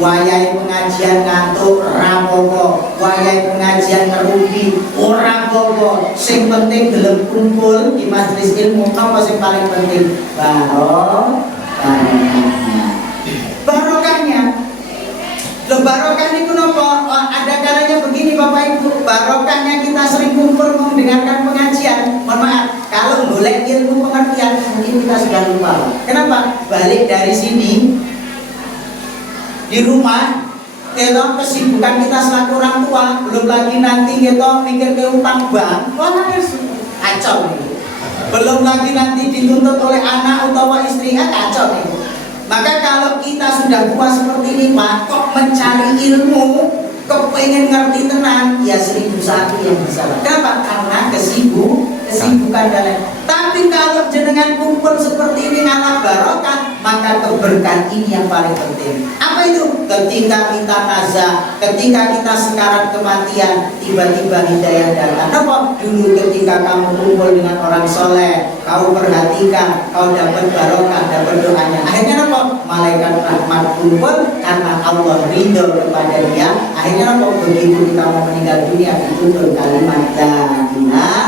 Wayai pengajian ngantuk rapopo, wayai pengajian ngerugi ora apa-apa. Sing penting gelem kumpul di majelis ilmu, napa sing paling penting? Barokahnya. Barokah itu nopo? Ada kalanya begini Bapak Ibu, barokahnya kita sering kumpul mendengarkan pengajian. Mohon maaf, kalau boleh ilmu pengertian mungkin kita sudah lupa. Kenapa? Balik dari sini di rumah, kita kesibukan kita selaku orang tua, belum lagi nanti kita mikir ke utang bank, wah kacau nih. Belum lagi nanti dituntut oleh anak atau istri, kacau nih. Maka kalau kita sudah tua seperti ini Pak, kok mencari ilmu, kepengen ngerti tenang, ya 1001 yang bisa. Kenapa? Karena kesibukan dan lain. Tapi kalau jenengan kumpul seperti ini ngalah barokah, maka keberkahan ini yang paling penting. Apa itu? Ketika kita nazar, ketika kita sekarat kematian, tiba-tiba hidayah datang. Apa? Dulu ketika kamu kumpul dengan orang soleh, kau perhatikan, kau dapat barokah, dapat doanya. Akhirnya apa? Malaikat rahmat kumpul karena Allah ridho kepada dia. Akhirnya apa? Begitu kita mau meninggal dunia, dituntut kalimat la ilaha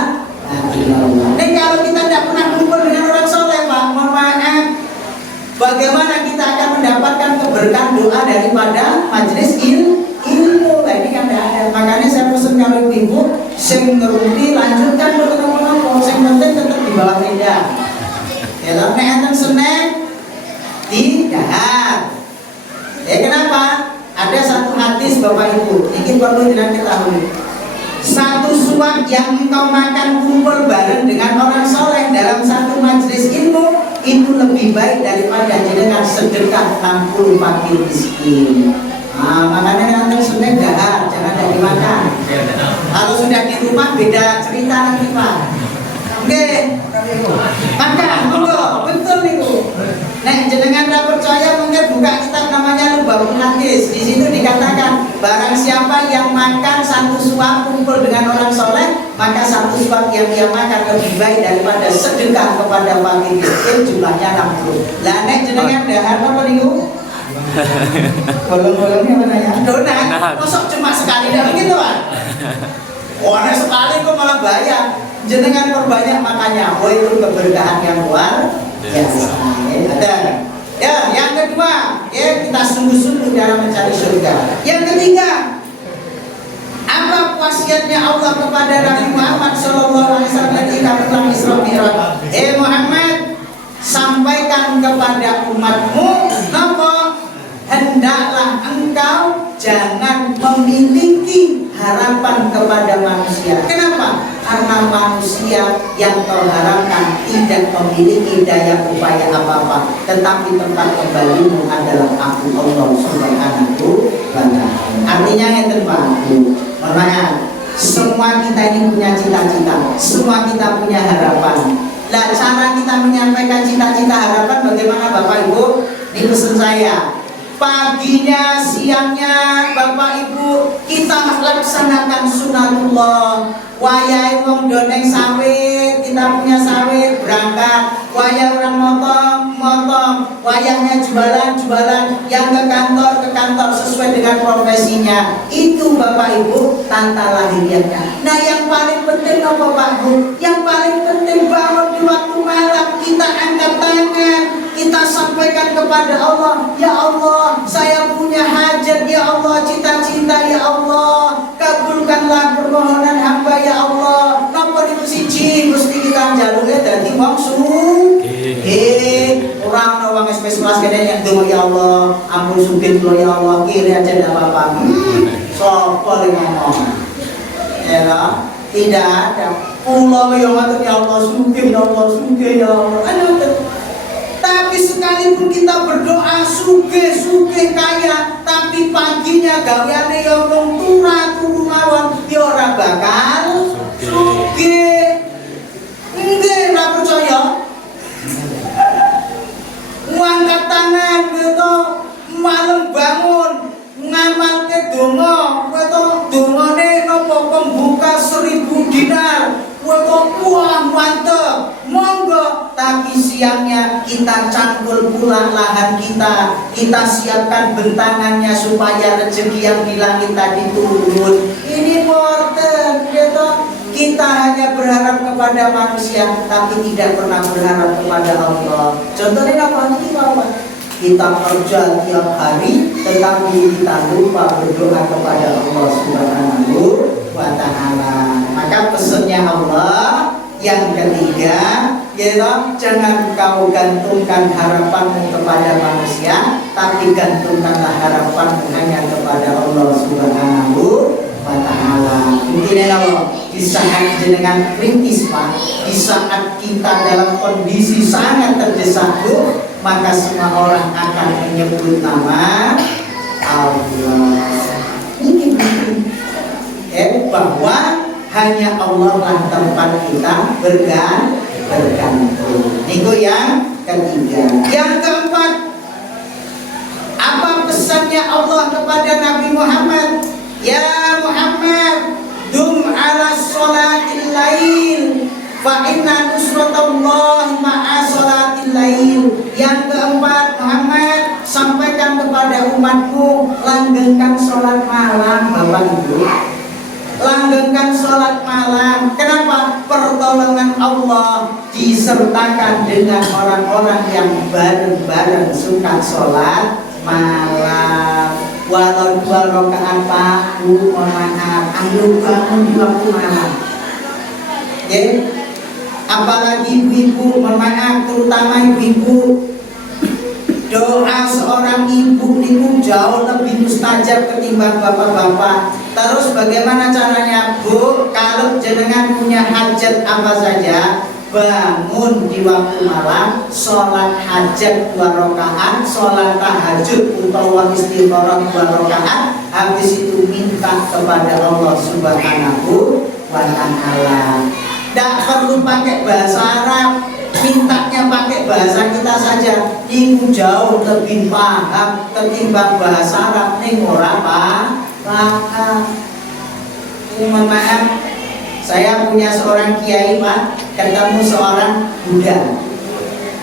illallah. Nah kalau kita tidak pernah kumpul dengan orang soleh Pak, mohon maaf, bagaimana kita akan mendapatkan keberkahan doa daripada majelis ilmu? Ini kan tidak ada. Makanya saya pesan kalau ibu sing ngerti lanjutkan bertemu-temu, sing penting tetap di bawah lidah. Ya lah, nek enten snack di dahar. Ya kenapa? Ada satu hadis Bapak Ibu, ini perlu kita ketahui. Satu suap yang engkau makan kumpul bareng dengan orang soleh dalam satu majelis ilmu itu lebih baik daripada jenengan sedekah 60 fakir miskin. Nah, makanya nanti sedekah jangan dari makan. Kalau sudah di rumah beda cerita nanti Pak. Oke, makan dulu, betul itu. Nek jenengan tidak percaya mungkin buka kitab namanya Lubabul Hadis. Di situ dikatakan barang siapa yang makan satu suap kumpul dengan orang soleh, maka satu suap yang dia makan lebih baik daripada sedekah kepada fakir miskin jumlahnya 60. Lah nek jenengan dahar apa niku? Bolong-bolongnya mana ya? Donat. Masuk cuma sekali dah begitu Pak. Wah, sekali kok malah bayar. Jenengan perbanyak makannya. Oh itu keberkahan yang luar biasa. Ada. Ya, yang kedua, ya kita sungguh-sungguh dalam mencari surga. Yang ketiga, apa wasiatnya Allah kepada Nabi Muhammad SAW ketika pulang Isra Mi'raj? Muhammad, sampaikan kepada umatmu, hendaklah engkau jangan memiliki harapan kepada manusia. Kenapa? Karena manusia yang kau harapkan tidak memiliki daya upaya apa-apa, tetapi tempat kembalimu adalah aku Allah Subhanahu wa Ta'ala. Artinya yang terbaru, semua kita ini punya cita-cita, semua kita punya harapan. Nah, cara kita menyampaikan cita-cita harapan bagaimana Bapak Ibu? Ini pesan saya. Paginya, siangnya, Bapak Ibu, kita laksanakan sunatullah. Wayai wong doneng sawit, kita punya sawit, berangkat. Wayah orang motong, wayahnya jualan, yang ke kantor sesuai dengan profesinya. Itu Bapak Ibu tanta lahiriahnya. Nah yang paling penting apa Pak Bu? Yang paling penting bangun di waktu malam, kita angkat tangan, kita sampaikan kepada Allah, ya Allah, saya punya hajat, ya Allah, cita-cita, ya Allah, kabulkanlah permohonan hamba, ya Allah. Napa niku siji mesti kita njaluknya dadi wong orang wong spesialis kene yang donga ya Allah, ampun sugih kula ya Allah, kiri aja ndak apa-apa. Sapa sing ngomong? Ya, tidak ada. Kula yo matur ya Allah, sugih ya Allah, sugih ya Allah. Tapi sekalipun kita berdoa sugih kaya, tapi paginya gaweane yo mung turu mawon, yo ora bakal sugih. Nggih, ora percaya. Ngangkat tangan gitu, malam bangun ngamalke donga, weto dongane napa pembuka 1000 dinar. Weto wah mantep, monggo. Tapi siangnya kita cangkul pula lahan kita siapkan bentangannya supaya rezeki yang di langit tadi turun. Ini wortel gitu. Kita hanya berharap kepada manusia, tapi tidak pernah berharap kepada Allah. Contohnya apa nih Bapak? Kita kerja tiap hari, tetapi kita lupa berdoa kepada Allah Subhanahu wa Ta'ala. Maka pesannya Allah yang ketiga, yaitu jangan kau gantungkan harapanmu kepada manusia, tapi gantungkanlah harapanmu hanya kepada Allah Subhanahu wa Ta'ala. Intinya Allah, di saat jenengan kritis Pak, di saat kita dalam kondisi sangat terdesak, maka semua orang akan menyebut nama Allah. Ini bahwa hanya Allah lah tempat kita bergantung. Itu yang ketiga. Yang keempat, apa pesannya Allah kepada Nabi Muhammad? Ya Muhammad, dum ala sholatil lail, fa inna nusratallahi ma'a sholatil lail. Yang keempat, Muhammad, sampaikan kepada umatmu, langgengkan sholat malam Bapak Ibu. Langgengkan sholat malam. Kenapa? Pertolongan Allah disertakan dengan orang-orang yang bareng-bareng suka sholat malam. Walau 2 rakaat Pak, mohon maaf, ayo bangun di waktu malam. Apalagi ibu-ibu, mohon maaf, terutama ibu-ibu, doa seorang ibu itu jauh lebih mustajab ketimbang bapak-bapak. Terus bagaimana caranya Bu? Kalau jenengan punya hajat apa saja, bangun di waktu malam, sholat hajat 2 rakaat, sholat tahajud utawa istikharah 2 rakaat, habis itu minta kepada Allah Subhanahu wa Ta'ala. Tidak perlu pakai bahasa Arab, mintanya pakai bahasa kita saja. Itu jauh lebih paham ketimbang bahasa Arab. Ning ora paham. Mohon maaf, saya punya seorang kiai Pak, ketemu seorang Buddha.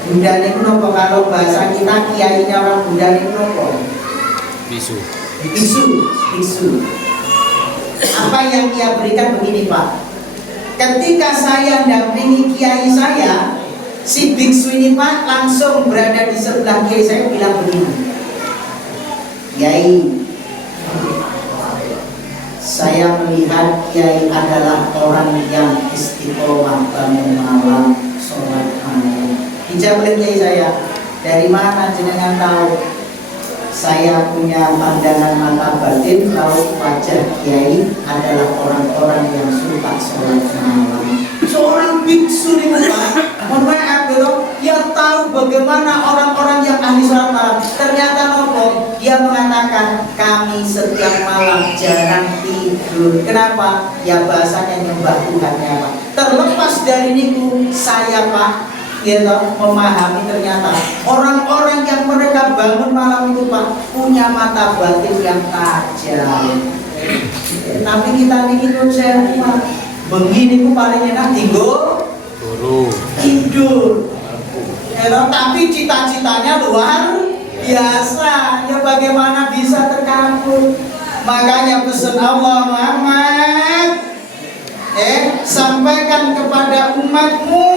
Buddha itu nopo, kalau bahasa kita kiainya orang Buddha itu nopo? Bisu. Bisu. Apa yang dia berikan begini Pak? Ketika saya dampingi kiai saya, si biksu ini Pak langsung berada di sebelah kiai saya, bilang begini, Kiai, saya melihat Kiai adalah orang yang istiqomah bangun malam, sholat malam. Dijawab oleh Kiai saya, dari mana jenengan tahu? Saya punya pandangan mata batin kalau wajah Kiai adalah orang-orang yang suka sholat malam. Seorang biksu ini Pak, mohon maaf dia tahu bagaimana orang-orang yang ahli sholat malam. Ternyata nopo, dia mengatakan kami setiap malam jarang tidur. Kenapa? Ya bahasanya nyembah Tuhannya Pak. Terlepas dari itu saya Pak, memahami ternyata orang-orang yang mereka bangun malam itu Pak punya mata batin yang tajam. Tapi kita ini saya Pak, begini ku paling enak tidur. Tapi cita-citanya luar biasa. Ya bagaimana bisa terkabul? Makanya pesan Allah Muhammad, sampaikan kepada umatmu.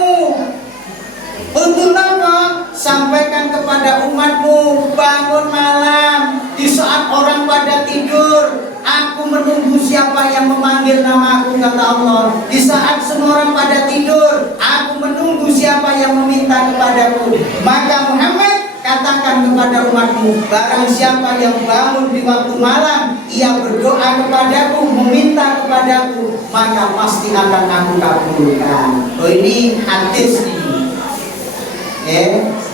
Untuk apa? Sampaikan kepada umatmu, bangun malam di saat orang pada tidur. Aku menunggu siapa yang memanggil namaku, kata Allah. Di saat semua orang pada tidur, aku menunggu siapa yang meminta kepadaku. Maka Muhammad, katakan kepada umatmu, barang siapa yang bangun di waktu malam, ia berdoa kepadaku, meminta kepadaku, maka pasti akan aku kabulkan. Oh, ini hadis ini.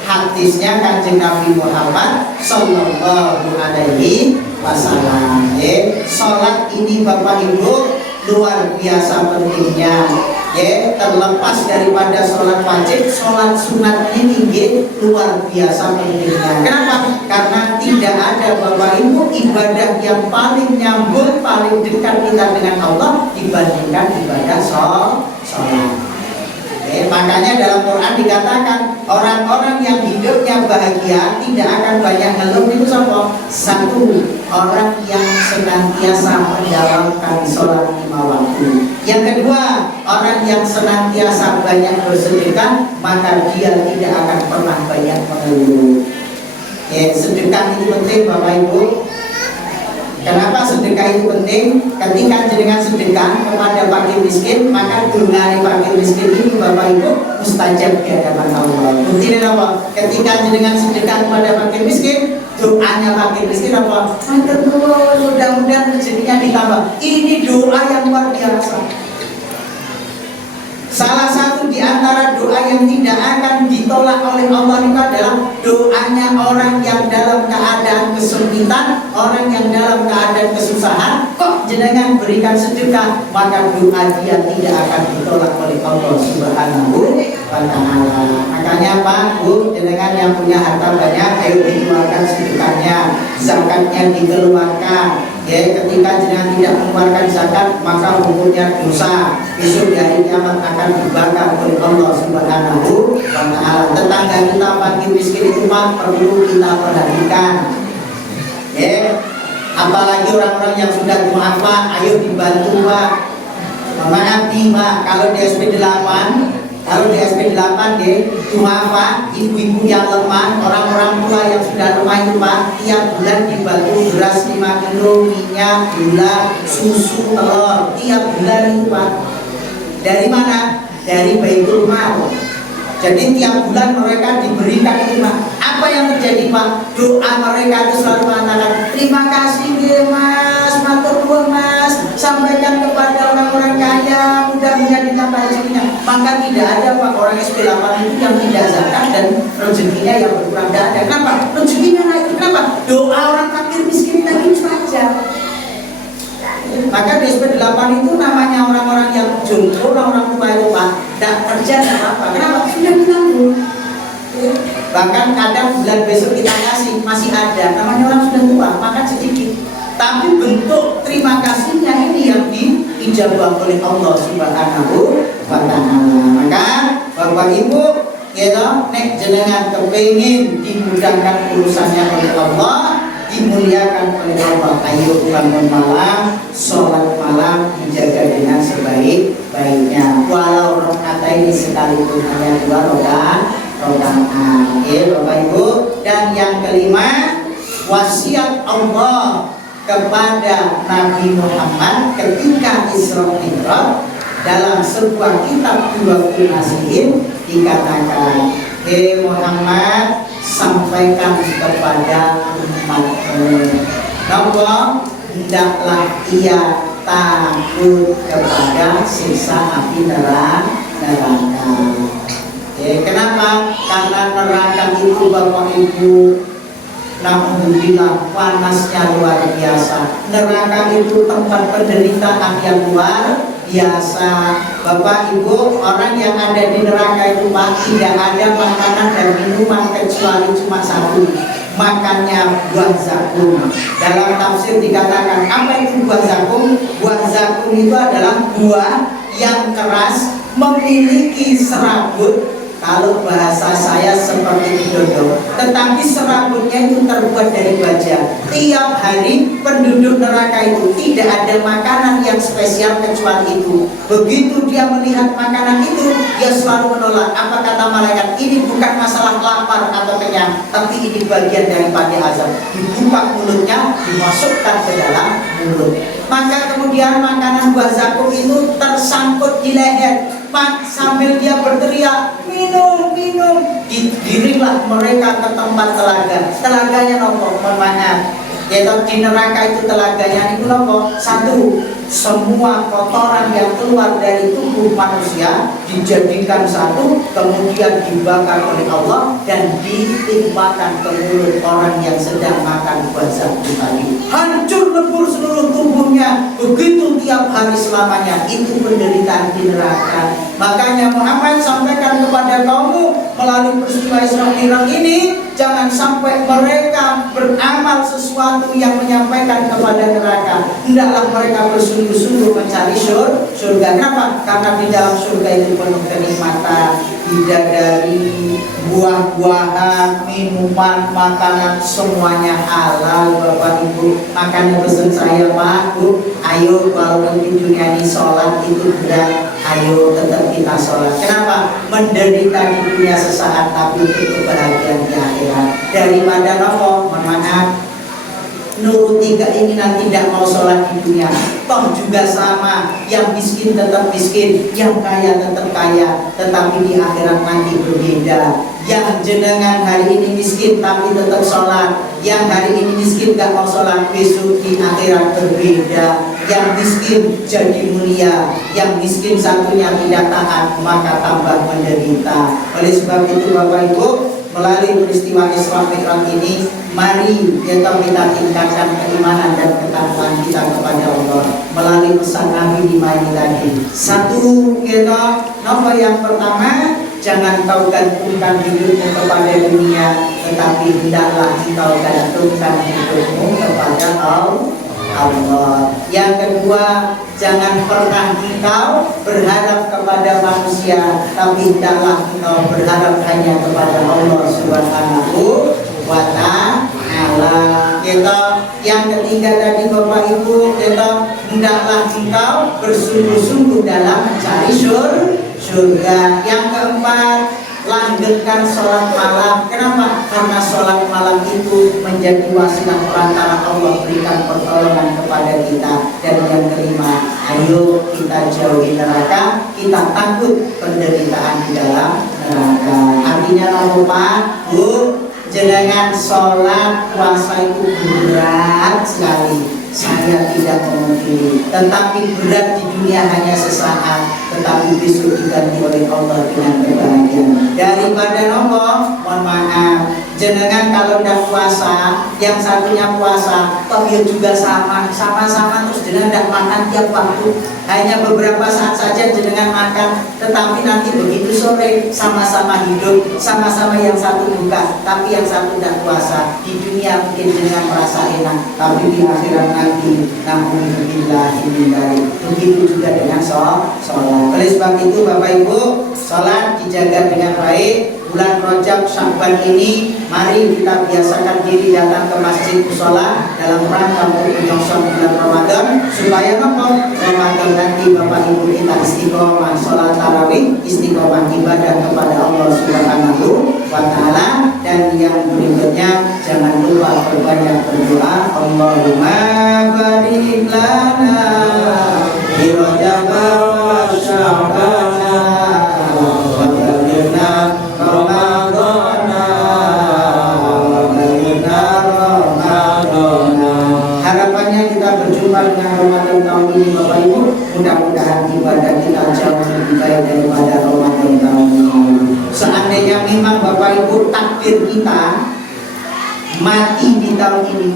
Hadisnya Kanjeng Nabi Muhammad Sallallahu Alaihi Wasallam. Sholat ini Bapak Ibu luar biasa pentingnya. Terlepas daripada sholat wajib, sholat sunat ini luar biasa pentingnya. Kenapa? Karena tidak ada Bapak Ibu ibadah yang paling nyambung, paling dekat kita dengan Allah dibandingkan ibadah sholat. Makanya dalam Quran dikatakan orang-orang yang hidupnya bahagia tidak akan banyak ngeluh. Itu siapa? Satu, orang yang senantiasa menjalankan sholat 5 waktu. Yang kedua, orang yang senantiasa banyak bersedekah, maka dia tidak akan pernah banyak mengeluh. Sedekah itu penting Bapak Ibu. Kenapa sedekah itu penting? Ketika jenengan sedekah kepada fakir miskin, maka doa fakir miskin ini Bapak Ibu mustajab di hadapan Allah. Buktinya apa? Ketika jenengan sedekah kepada fakir miskin, doanya fakir miskin apa? Mudah-mudahan rezekinya ditambah. Ini doa yang luar biasa. Salah satu di antara doa yang tidak akan ditolak oleh Allah itu adalah doanya orang yang dalam keadaan kesempitan, orang yang dalam keadaan kesusahan. Kok jenengan berikan sedekah, maka doa dia tidak akan ditolak oleh Allah Subhanahu wa Ta'ala. Makanya Pak, Bu, jenengan yang punya harta banyak, ayo dikeluarkan sedekahnya, zakatnya dikeluarkan. Ketika jenengan tidak mengeluarkan zakat, maka hukumnya dosa. Besok di hari kiamat akan dibakar oleh Allah Subhanahu wa Ta'ala. Tetangga kita fakir miskin itu Pak perlu kita perhatikan. Apalagi orang-orang yang sudah duafa, ayo dibantu Pak. Maaf nih Pak, kalau di SP8 duafa, ibu-ibu yang lemah, orang-orang tua yang sudah lemah itu Pak, tiap bulan dibantu beras 5 kilo, minyak, gula, susu, telur, tiap bulan itu Pak. Dari mana? Dari Baitul Mal. Jadi tiap bulan mereka diberikan itu Pak. Apa yang terjadi Pak? Doa mereka itu selalu mengatakan, terima kasih Mas, matur nuwun Mas, sampaikan kepada orang-orang kaya, mudah-mudahan ditambah rezekinya. Maka tidak ada Pak orang SP8 itu yang tidak zakat dan rezekinya yang berkurang. Tidak ada. Kenapa? Rezekinya naik. Kenapa? Doa orang fakir miskin tadi saja. Maka di SP8 itu namanya orang-orang yang jomblo, orang-orang tua itu Pak, tidak kerja tidak apa-apa. Kenapa? Sudah menanggung. Bahkan kadang bulan besok kita kasih masih ada. Namanya orang sudah tua, makan sedikit. Tapi bentuk terima kasihnya ini yang diijabah oleh Allah Subhanahu wa Ta'ala. Maka Bapak Ibu, ya nek jenengan kepengin dimudahkan urusannya oleh Allah, dimuliakan oleh Allah, ayo bangun malam, sholat malam dijaga dengan sebaik-baiknya. Walau rakaat ini sekalipun hanya 2 rakaat. Ya Bapak Ibu. Dan yang kelima, wasiat Allah kepada Nabi Muhammad ketika Isra Mi'raj dalam sebuah kitab 20 Nasihin dikatakan, hei Muhammad, sampaikan kepada umatmu bahwa hendaklah ia takut kepada siksa api neraka. Kenapa? Karena neraka itu Bapak Ibu, alhamdulillah panasnya luar biasa. Neraka itu tempat penderitaan yang luar biasa. Bapak Ibu, orang yang ada di neraka itu Pak, tidak ada makanan dan minuman kecuali cuma satu, makannya buah zakum. Dalam tafsir dikatakan, apa itu buah zakum? Buah zakum itu adalah buah yang keras, memiliki serabut. Kalau bahasa saya seperti dodol, tetapi serabutnya itu terbuat dari baja. Tiap hari penduduk neraka itu tidak ada makanan yang spesial kecuali itu. Begitu dia melihat makanan itu, dia selalu menolak. Apa kata malaikat? Ini bukan masalah lapar atau kenyang, tapi ini bagian daripada azab. Dibuka mulutnya, dimasukkan ke dalam mulut. Maka kemudian makanan buah zakum itu tersangkut di leher. Pak, sambil dia berteriak, minum, digiringlah mereka ke tempat telaga. Telaganya nopo, mohon maaf, yaitu di neraka itu telaganya itu nopo. Satu, semua kotoran yang keluar dari tubuh manusia dijadikan satu, kemudian dibakar oleh Allah dan ditimpakan ke mulut orang yang sedang makan buah zakum tadi. Hancur lebur seluruh tubuhnya, begitu tiap hari selamanya. Itu penderitaan di neraka. Makanya Muhammad sampaikan kepada kaummu melalui peristiwa Isra Mi'raj ini, jangan sampai mereka beramal sesuatu yang menyampaikan kepada neraka. Hendaklah mereka bersungguh-sungguh mencari surga. Kenapa? Karena di dalam surga itu penuh kenikmatan, bidadari, buah-buahan, minuman, makanan, semuanya halal Bapak Ibu. Makanya pesan saya Pak, Bu, ayo walaupun di dunia ini sholat itu berat, ayo tetap kita sholat. Kenapa? Menderita di dunia sesaat, tapi itu kebahagiaan di akhirat. Daripada nopo, mohon maaf, nuruti keinginan tidak mau sholat di dunia, toh juga sama. Yang miskin tetap miskin, yang kaya tetap kaya, tetapi di akhirat nanti berbeda. Yang jenengan hari ini miskin tapi tetap sholat, yang hari ini miskin gak mau sholat, besok di akhirat berbeda. Yang miskin jadi mulia, yang miskin satunya tidak taat, maka tambah menderita. Oleh sebab itu Bapak Ibu, melalui peristiwa Isra Mi'raj ini, mari kita tingkatkan keimanan dan ketakwaan kita kepada Allah melalui pesan Nabi di ini tadi. Satu, kita nomor yang pertama, jangan kau gantungkan hidupmu kepada dunia, tetapi hendaklah kau gantungkan hidupmu kepada Allah. Yang kedua, jangan pernah engkau berharap kepada manusia, tapi hendaklah engkau berharap hanya kepada Allah Subhanahu wa Ta'ala. Yang ketiga tadi Bapak Ibu, hendaklah engkau bersungguh-sungguh dalam mencari surga. Yang keempat, langgengkan sholat malam. Kenapa? Karena sholat malam itu menjadi wasilah perantara Allah berikan pertolongan kepada kita. Dan yang kelima, ayo kita jauhi neraka, kita takut penderitaan di dalam neraka. Artinya nomor 4, Bu, jenengan sholat puasa itu berat sekali. saya tidak memungkiri. Tetapi berat di dunia hanya sesaat, tetapi besok diganti oleh Allah dengan kebahagiaan. Daripada nopo, mohon maaf, jenengan kalau tidak puasa, yang satunya puasa, toh ya juga sama-sama terus jenengan tidak makan tiap waktu. Hanya beberapa saat saja jenengan makan, tetapi nanti begitu sore sama-sama hidup, sama-sama yang satu buka, tapi yang satu tidak puasa. Di dunia mungkin jenengan merasa enak, tapi di akhirat nanti, namun ini dari begitu juga dengan sholat. Oleh sebab itu Bapak Ibu, sholat dijaga dengan baik. Bulan Rajab Sya'ban ini, mari kita biasakan diri datang ke masjid mushola dalam rangka menyongsong bulan Ramadan, supaya apa? Ramadan nanti Bapak Ibu kita istiqomah sholat tarawih, istiqomah ibadah kepada Allah Subhanahu wa Ta'ala. Dan yang berikutnya, jangan lupa berbanyak berdoa. Allahumma barik lana fi Rajab wa Sya'ban wa balighna Ramadana wa balighna Ramadana. Harapannya kita berjumpa dengan Ramadan tahun ini Bapak Ibu. Mudah-mudahan ibadah kita jauh lebih baik daripada Ramadan tahun ini. Seandainya memang Bapak Ibu takdir kita mati di tahun ini,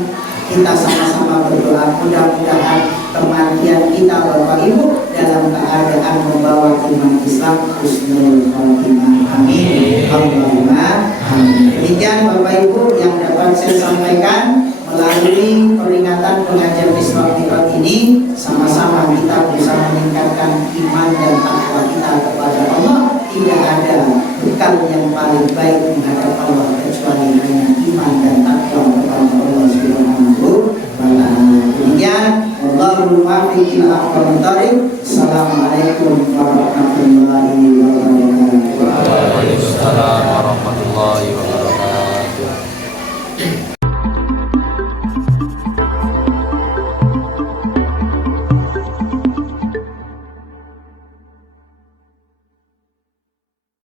kita sama-sama berdoa mudah-mudahan kematian kita Bapak Ibu dalam keadaan membawa iman Islam husnul khotimah. Amin. Allahumma amin. Demikian Bapak Ibu yang dapat saya sampaikan melalui peringatan pengajian Isra Mi'raj ini. Sama-sama kita bisa meningkatkan iman dan takwa kita kepada Allah. Tidak ada bekal yang paling baik menghadap Allah kecuali hanya iman dan takwa kepada Allah Subhanahu wa Ta'ala. Demikian, Wallahul muwaffiq ila aqwamit thoriq. Assalamualaikum warahmatullahi wabarakatuh.